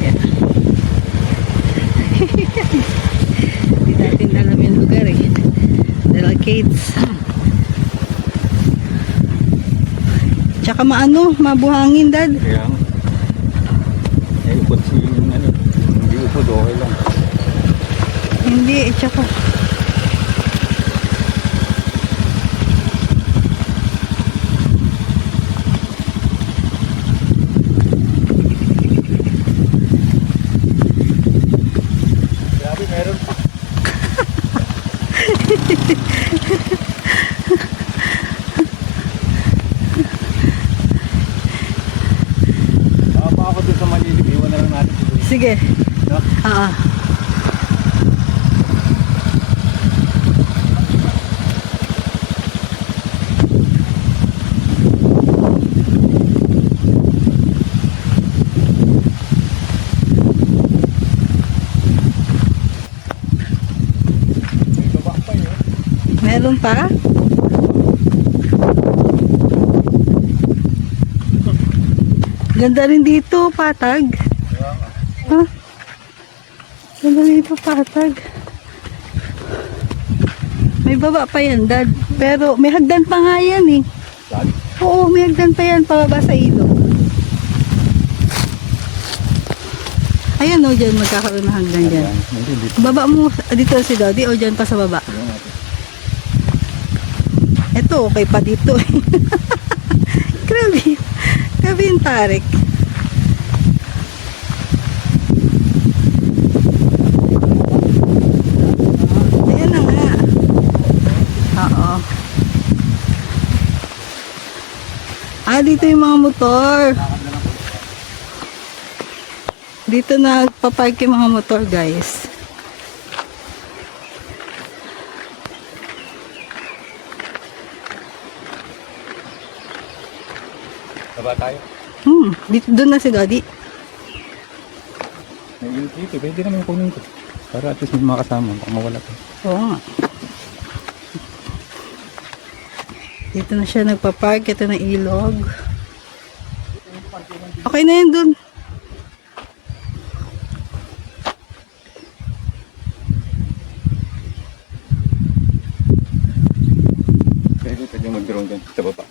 Yan. Hindi natin alam yung lugar eh. Arcades. Tsaka mabuhangin, Dad. Kaya nga. Eh, upod si ano. Hindi upod, okay lang. Hindi, tsaka Grabe, meron pa. Baka ako dun sa malilim, iwan na lang natin. sige. No? Oo. Meron pa? Ganda rin dito, patag. Ha? Ganda dito, patag. May baba pa yan, Dad. Pero may hagdan pa nga yan eh. Saan? Oo, may hagdan pa yan, pababa sa ilog. Ayan o, dyan magkakaroon ng hagdan dyan. Hindi, dito. Baba mo, dito si Daddy o dyan pa sa baba. Ito, okay pa dito eh. Grabe. Grabe yung tarik. Ayan na nga. Oo. Dito yung mga motor. Dito nagpapark yung mga motor, guys. Baba tayo. Dito, doon na si Daddy. May unit dito, pwede naman kunin ko. Para at least may mga kasama, baka mawala to. Oo nga. Dito na siya nagpa-park. Ito na ilog. Okay na yun dun. Pwede mag-drone dyan sa baba.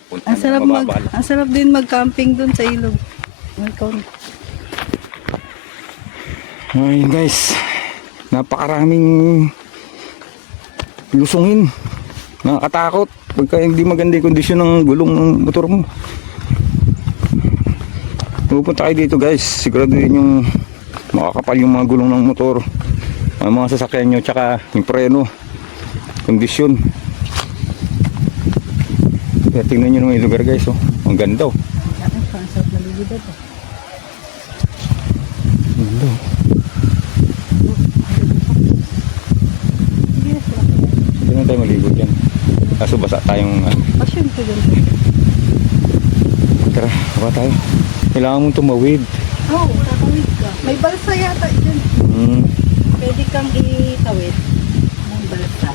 Ang sarap din mag-camping dun sa ilog. Ayun guys, napakaraming lusungin. Nakakatakot pagka hindi maganda yung kondisyon ng gulong ng motor mo. Pupunta kayo dito guys, siguraduhin yung makakapal yung mga gulong ng motor, ang mga sasakyan nyo, tsaka yung preno, kondisyon. Kaya tingnan nyo naman yung lugar guys, oh. Ang ganda, oh. Ganda, oh. Hindi na tayo maligo dyan. Kaso basa tayong Pasyon ko dyan. tara, baba tayo. Kailangan mong tumawid. Oo, tatawid ka. May balsa yata dyan. Pwede kang itawid ng balsa.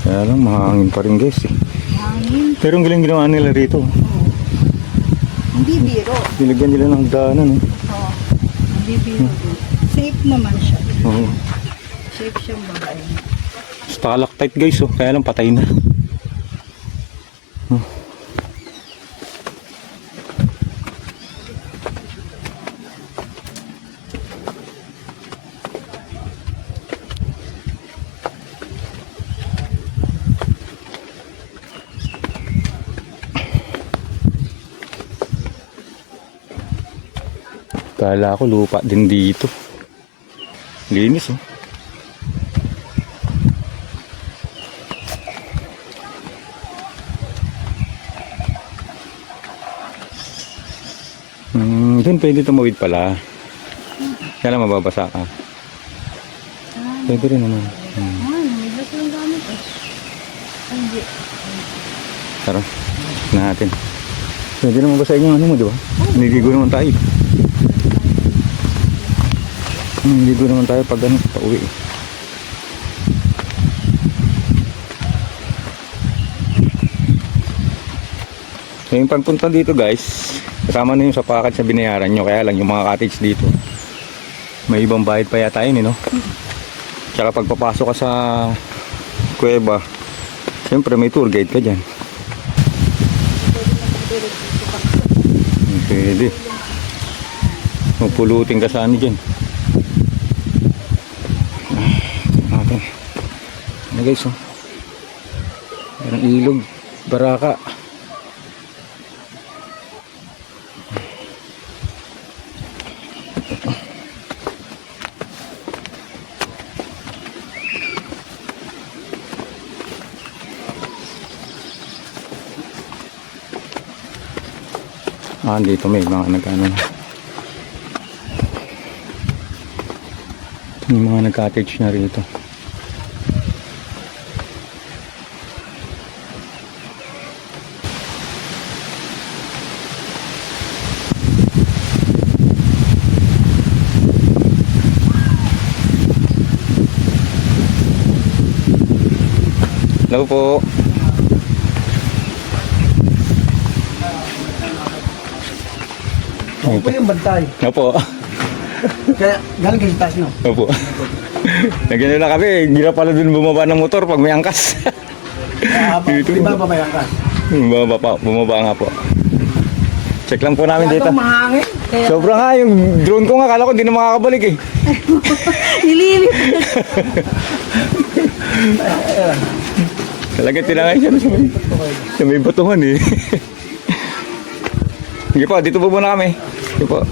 Kaya lang, mahangin pa rin guys, eh. Hangin. Pero ang galing ginawa nila rito. Hindi biro. Nilagyan nila ng daanan, eh. Oo. Hindi biro. Safe naman siya. Oo. Safe siyang babae. Stalactite guys, oh. Kaya lang patay na. Oh. Kala ko lupa din dito. Linis, oh. Doon pwede tumawid pala. Kaya lang mababasa ka. Pwede rin naman. May balsa lang gamit eh. Ay, hindi. Tara, natin. Pwede naman basahin yung ano mo, di ba? Niligo naman tayo. Niligo naman tayo pag ano, pauwi. So yung pagpunta dito guys, kasama na yung sa package na binayaran nyo. Kaya lang yung mga cottage dito, may ibang bayad pa yata yun, no? Tsaka pagpapasok ka sa kuweba, siyempre may tour guide ka dyan. Pwede. Mapulutin ka sa ano dyan. Natin. Ano guys, oh. Parang ilog, baraka. Dito may mga nag-ano na. May mga nag-cottage na rito. Hello po. Ako po yung bantay. Opo. Kaya galing kayo sa taas, no? Opo. Nagyan na kami, hindi na pala dun bumaba ng motor pag may angkas. Dito. Di ba babayan ka? Bumaba nga po. Check lang po namin dito. Kaya mahangin. Sobra nga, yung drone ko nga, kala ko hindi na makakabalik eh. Nililip. Talagang tinangay siya sa may batuhan eh. Sige po, dito po muna kami. Sige po.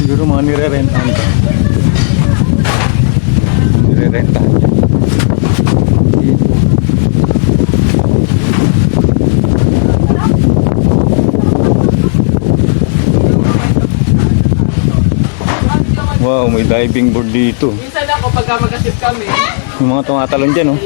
Siguro mga nire-rentahan ka. Nire-rentahan ka. Wow, may diving board dito. Minsan ako pagka mag-asip kami. Yung mga tumatalon dyan, oh.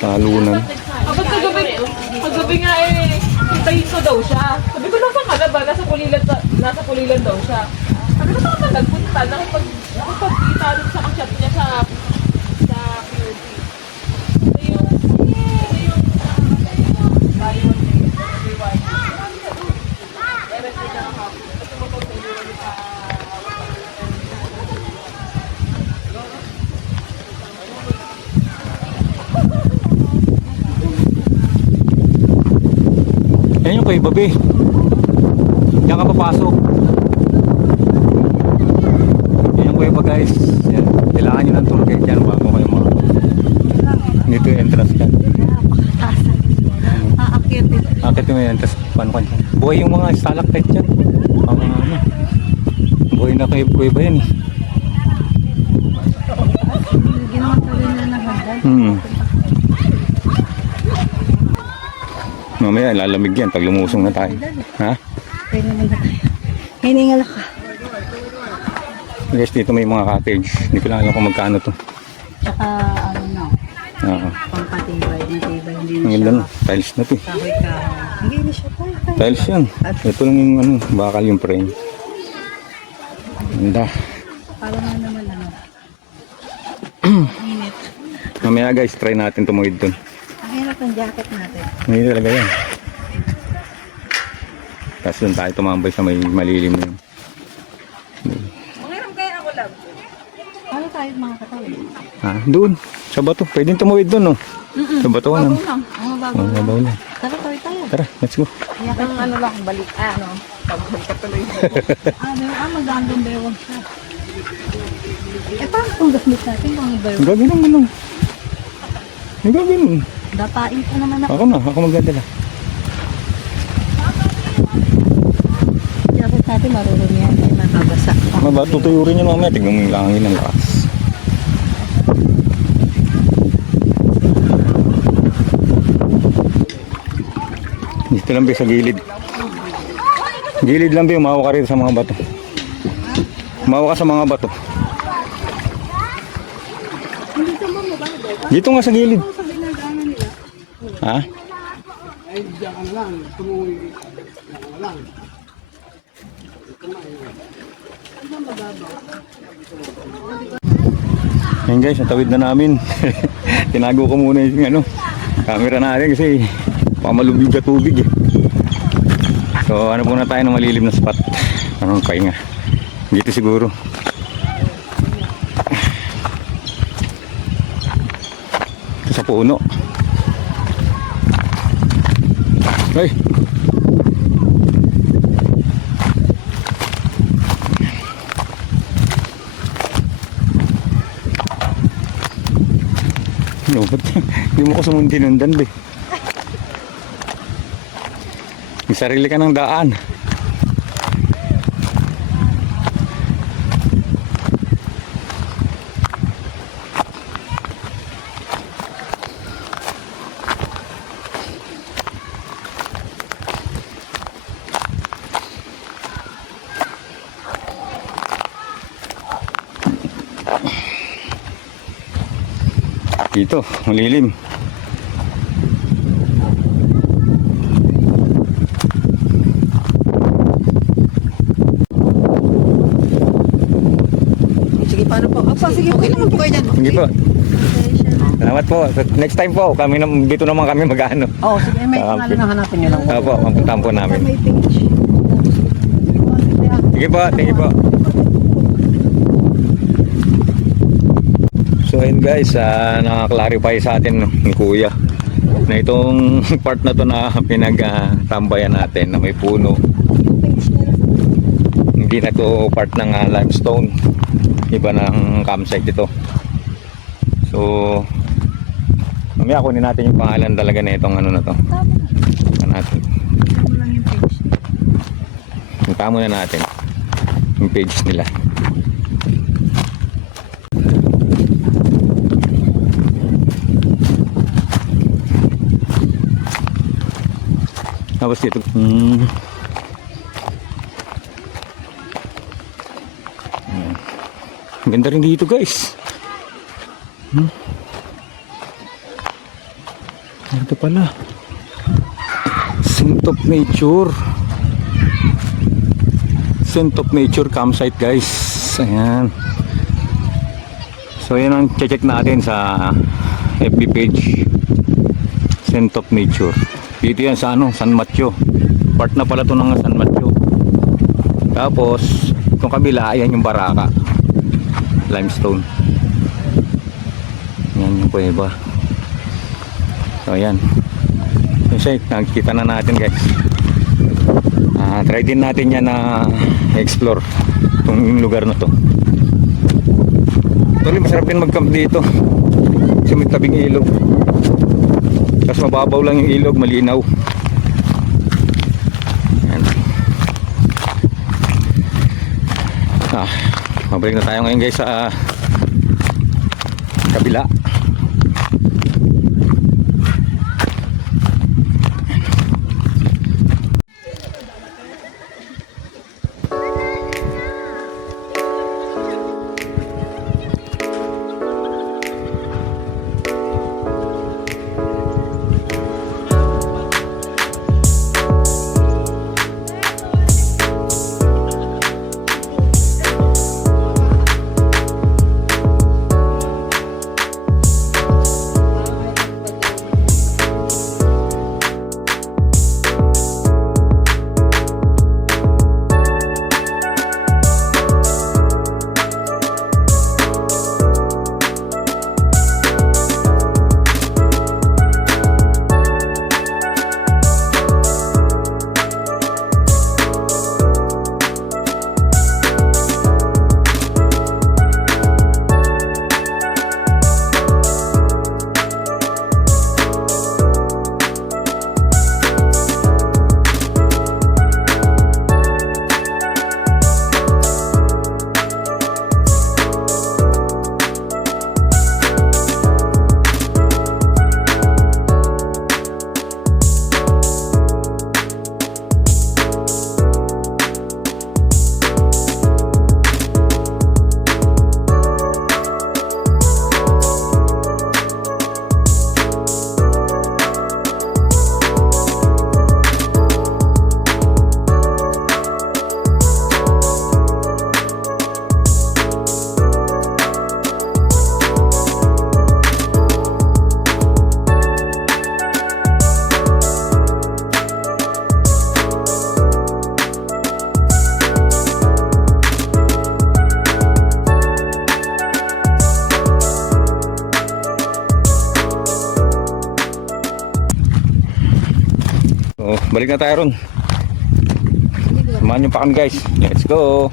Talunan. Kapag kagabi nga eh, hintayin ko daw siya. Sabi ko, nasa ka na ba? Nasa pulilan daw siya. Sabi ko, saan ka nagpunta? Nakapagkita rin sa chat niya sa POD. Ito yung bayon Yan yung kay Babe. Diyan ka papasok. Yan ang kuweba guys. Yan. Kailangan nyo ng tour guide dyan bago kayo mga. Dito yung entrance dyan. Aakitin. Akit mo yan. Tapos paano ka dyan. Buhay yung mga stalactite dyan. Ang ano. Buhay na kuweba yan eh. Ginawa ka rin na nagagad. Mamaya lalamig yan pag lumusong na tayo. Ha? Hiningal na tayo. Hiningal ka. Guys, dito may mga cottage. Hindi ko lang alam kung magkano to. Tsaka ano na, Oo. pampatibay, matibay, hindi Ang na ganda siya no. Tiles na to eh. kahoy ka. Hindi na siya kahoy. Tiles yan. Ito lang yung ano, bakal yung frame. Ganda. Para nga naman ano. Init. Mamaya guys, try natin tumuwid dun. Ang hirap ng jacket natin. Hindi talaga yan. Tapos dun tayo tumambay sa may malilim na yun. Ano tayo mga katawin? Ha? Doon. Sa bato. Pwedeng tumuwid dun no. Sa bato ano. Ang bago Oh, na. mabaw lang. Tara tayo. Tara, let's go. Ang ano lang, balik, ano, pagbalik ka tuloy. Magandang bewang siya. Eh, paano kung gamit natin kung bewang? Gagawin mo. Gagawin mo. Dapain ko naman ako. Ako magdadala. Jacket natin marunong yan. Ay, nakabasa. Maba, tutuyurin nyo mamaya. Tignan mo yung langin ng lakas. Dito lang ba sa gilid. Gilid lang ba yung mahawa ka rin sa mga bato. Mahawa ka sa mga bato. Dito nga sa gilid. Ha? Ayan guys, natawid na namin. Tinago ko muna yung ano, camera natin kasi pamalubig ka tubig eh. So ano muna tayo ng malilim na spot. Anong pahinga. Dito siguro. Ito sa puno. Ay! No, ba't hindi mo ko sumuntinundan be? May sarili ka ng daan. Dito, malilim. Sige, paano po? Sige, okay naman po kayo dyan. Sige po. Salamat po. Next time po, dito naman kami mag-ano. Oo, sige, may pangalan na hanapin nyo lang. Opo, mapuntahan po namin. May page. Sige po, thank you po. So ayun guys, naka-clarify sa atin ni Kuya na itong part na to na pinag-tambayan natin na may puno. Hindi na to part ng limestone. Iba ng campsite ito. So mamaya kunin natin yung pangalan talaga na itong ano na to. Natin. Punta muna natin yung page nila. Tapos dito. Ganda rin dito guys. Ito pala. Scent of Nature. Scent of Nature campsite guys. Ayan. So yan ang check natin sa FB page. Scent of Nature. Dito yan sa ano, San Mateo. Part na pala to ng San Mateo. Tapos itong kabila, ayan yung Baraka. Limestone. Yan yung kuweba. So ayan. Yung site, nakikita na natin guys. Try din natin yan na explore itong lugar na to. Actually masarap din mag-camp dito kasi may tabing ilog, tapos mababaw lang yung ilog, malinaw. Ayan. Mabalik na tayo ngayon guys sa kabila. Balik na tayo ron. Samahan nyo pa kami guys. Let's go.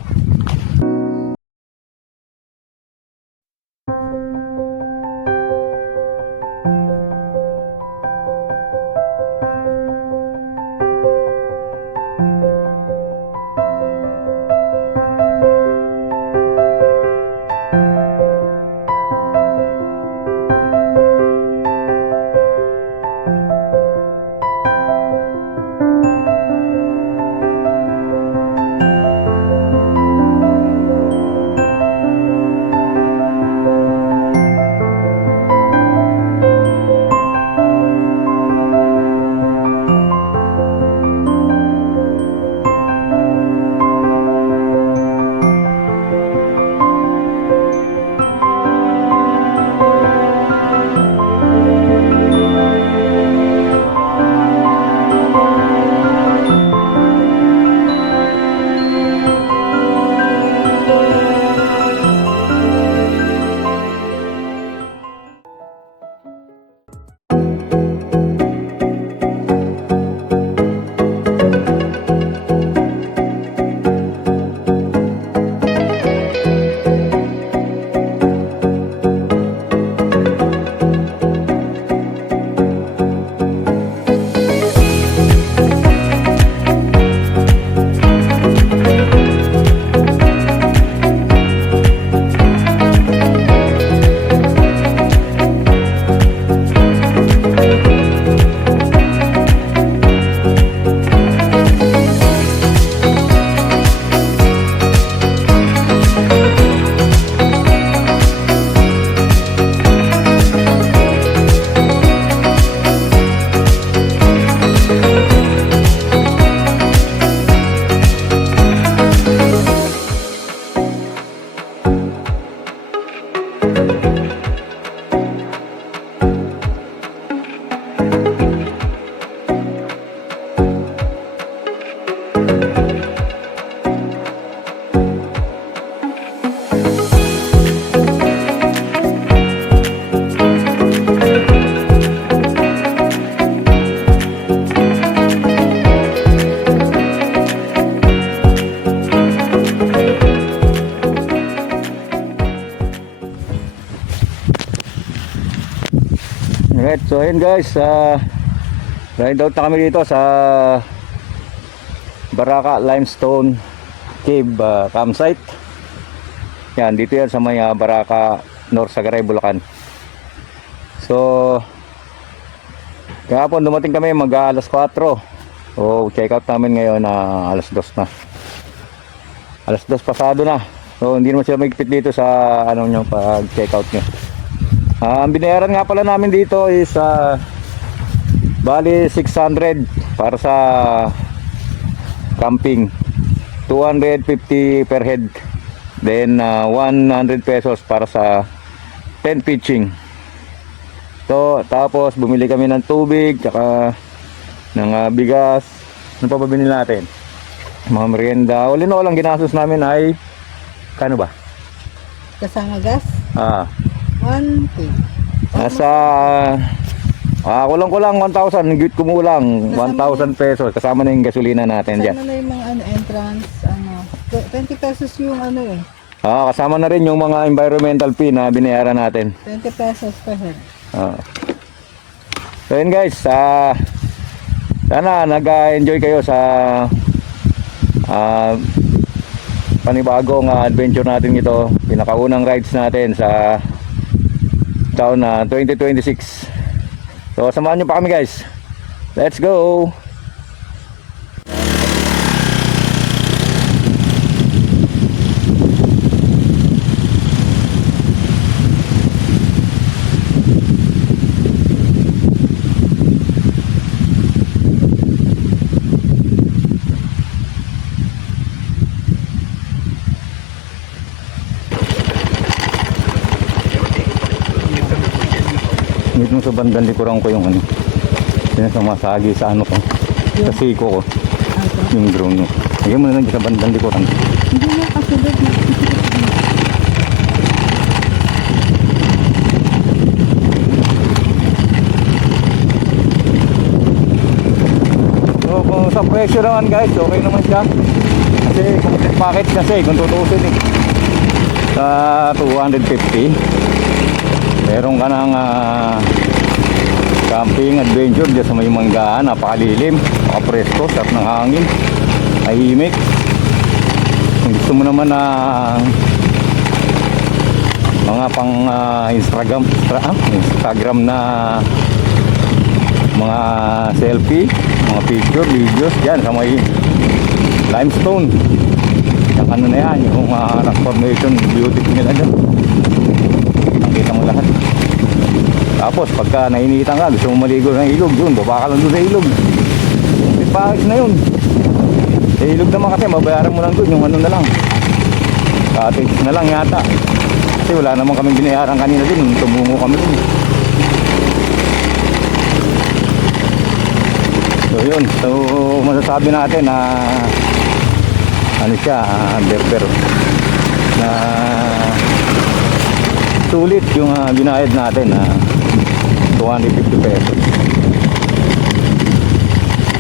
Alright, so ayun guys, ride out na kami dito sa Baraka Limestone Cave campsite. Yan, dito yan sa may Baraka, North Sagaray, Bulacan. So kahapon dumating kami alas 4. So check out namin ngayon alas 2 na. Alas 2 pasado na. So hindi naman sila magpit dito sa nyo pag check out nyo. Ang binayaran nga pala namin dito is bali 600 para sa camping, 250 per head, then 100 pesos para sa tent pitching. So tapos bumili kami ng tubig tsaka ng bigas. Ano pa ba binili natin? Mga merienda. All in all, ang ginastos namin ay kano ba? Kasama gas? 1K. Nasa kulang 1,000, higit kumulang 1,000 pesos kasama na yung gasolina natin diyan. Kasama na yung mga entrance, 20 pesos yung Kasama na rin yung mga environmental fee na binayaran natin. 20 pesos per head. So yun guys, sana nag-enjoy kayo sa panibagong adventure natin ito. Pinakaunang rides natin sa taon na 2026. So samahan nyo pa kami guys. Let's go! Dito sa bandang likuran ko yung sumasagi sa ko, sa siko ko, yung drone nyo. Lagyan mo na lang sa bandang likuran. Hindi na kasunod na. So kung sa presyo naman guys, okay naman siya. Kasi complete package kasi kung tutusin sa 250. Meron ka ng camping adventure dyan sa may manggaan, napakalilim, napakapresko, sarap ng hangin, tahimik. Kung gusto mo naman na mga pang Instagram na mga selfie, mga picture, videos dyan sa may limestone. Yung na yan, yung rock formation beauty nila dyan. Nakita mo lahat. Tapos pagka nainitan ka, gusto mo maligo ng ilog, yun, baba ka lang doon sa ilog. Yung pangis na yun. Sa ilog naman kasi, mabayaran mo lang doon, yung na lang. Cottage na lang yata. Kasi wala naman kami binayaran kanina din, tumungo kami din. So yun, so masasabi natin na siya, berber na sulit yung binayad natin na 250 pesos.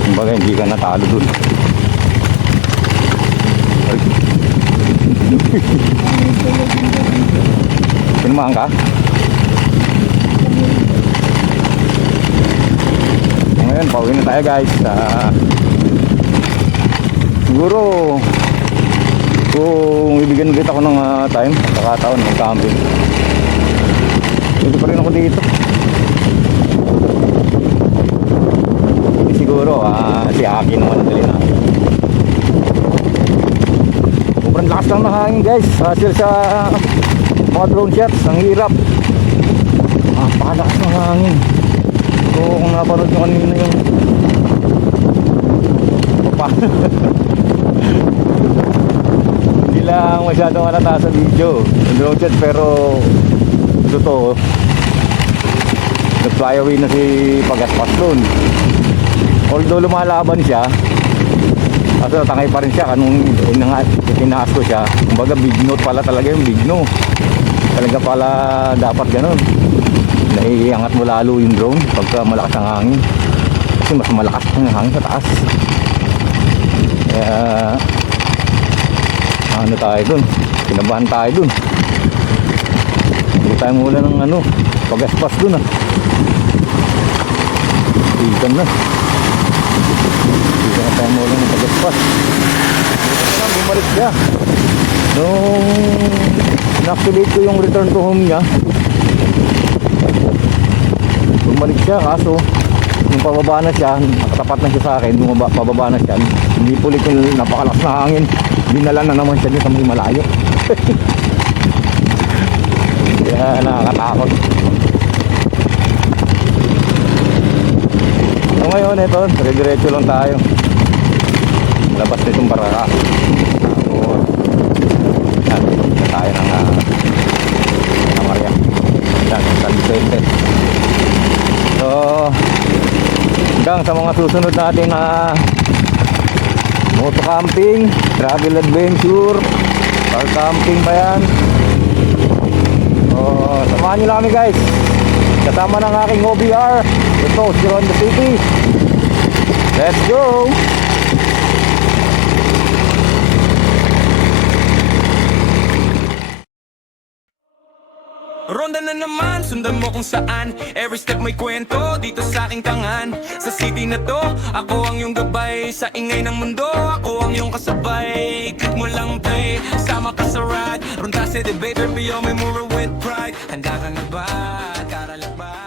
Kumbaga hindi ka natalo dun. Pinamahan ka? Ngayon pauwi na tayo guys. Siguro kung ibigyan ulit ako ng time, pagkakataon ng camping, dito pa rin ako dito. Siguro si Aki naman ang dali natin. Sobrang lakas lang ng hangin guys. Hasil sa mga drone shots, ang hirap. Napakalakas ng hangin. So kung napanood nyo kanina yung hindi lang masyadong halata sa video yung drone shot, pero totoo nag-fly away na si Pagaspas doon. Although lumalaban siya, kaso natangay pa rin siya kanong tinaas ko siya. Kumbaga big note pala talaga yung big no. Talaga pala dapat ganun, naiangat mo lalo yung drone pagka malakas ang hangin, kasi mas malakas ang hangin sa taas. Kaya ano tayo dun, kinabahan tayo dun. Hindi tayo mula ng Pagaspas dun Ikan na. Ikan na tayo mo lang ng tagaspas. Bumalik siya. Nung na-activate ko yung return to home niya, bumalik siya, kaso nung pababa na siya, nakatapat na siya sa akin, nung pababa na siya, hindi pulit yung napakalakas na hangin, dinala na naman siya dito sa may malayo. Kaya nakakatakot. So ngayon ito, dire-diretso lang tayo labas nitong baraka. Tapos yan, tayo ng Maria. Yan, San Vicente. So hanggang sa mga susunod natin na moto camping, travel adventure, car camping ba yan? So samahan nyo lang kami guys, kasama ng aking OBR. Ito, here on the city. Let's go! Ronda na naman, sundan mo kung saan. Every step may kwento, dito sa aking tangan. Sa city na to, ako ang iyong gabay. Sa ingay ng mundo, ako ang iyong kasabay. Click mo lang play, sama ka sa ride. Ronda sa debater, beyond memory with pride. Handa ka na ba? Karalak ba?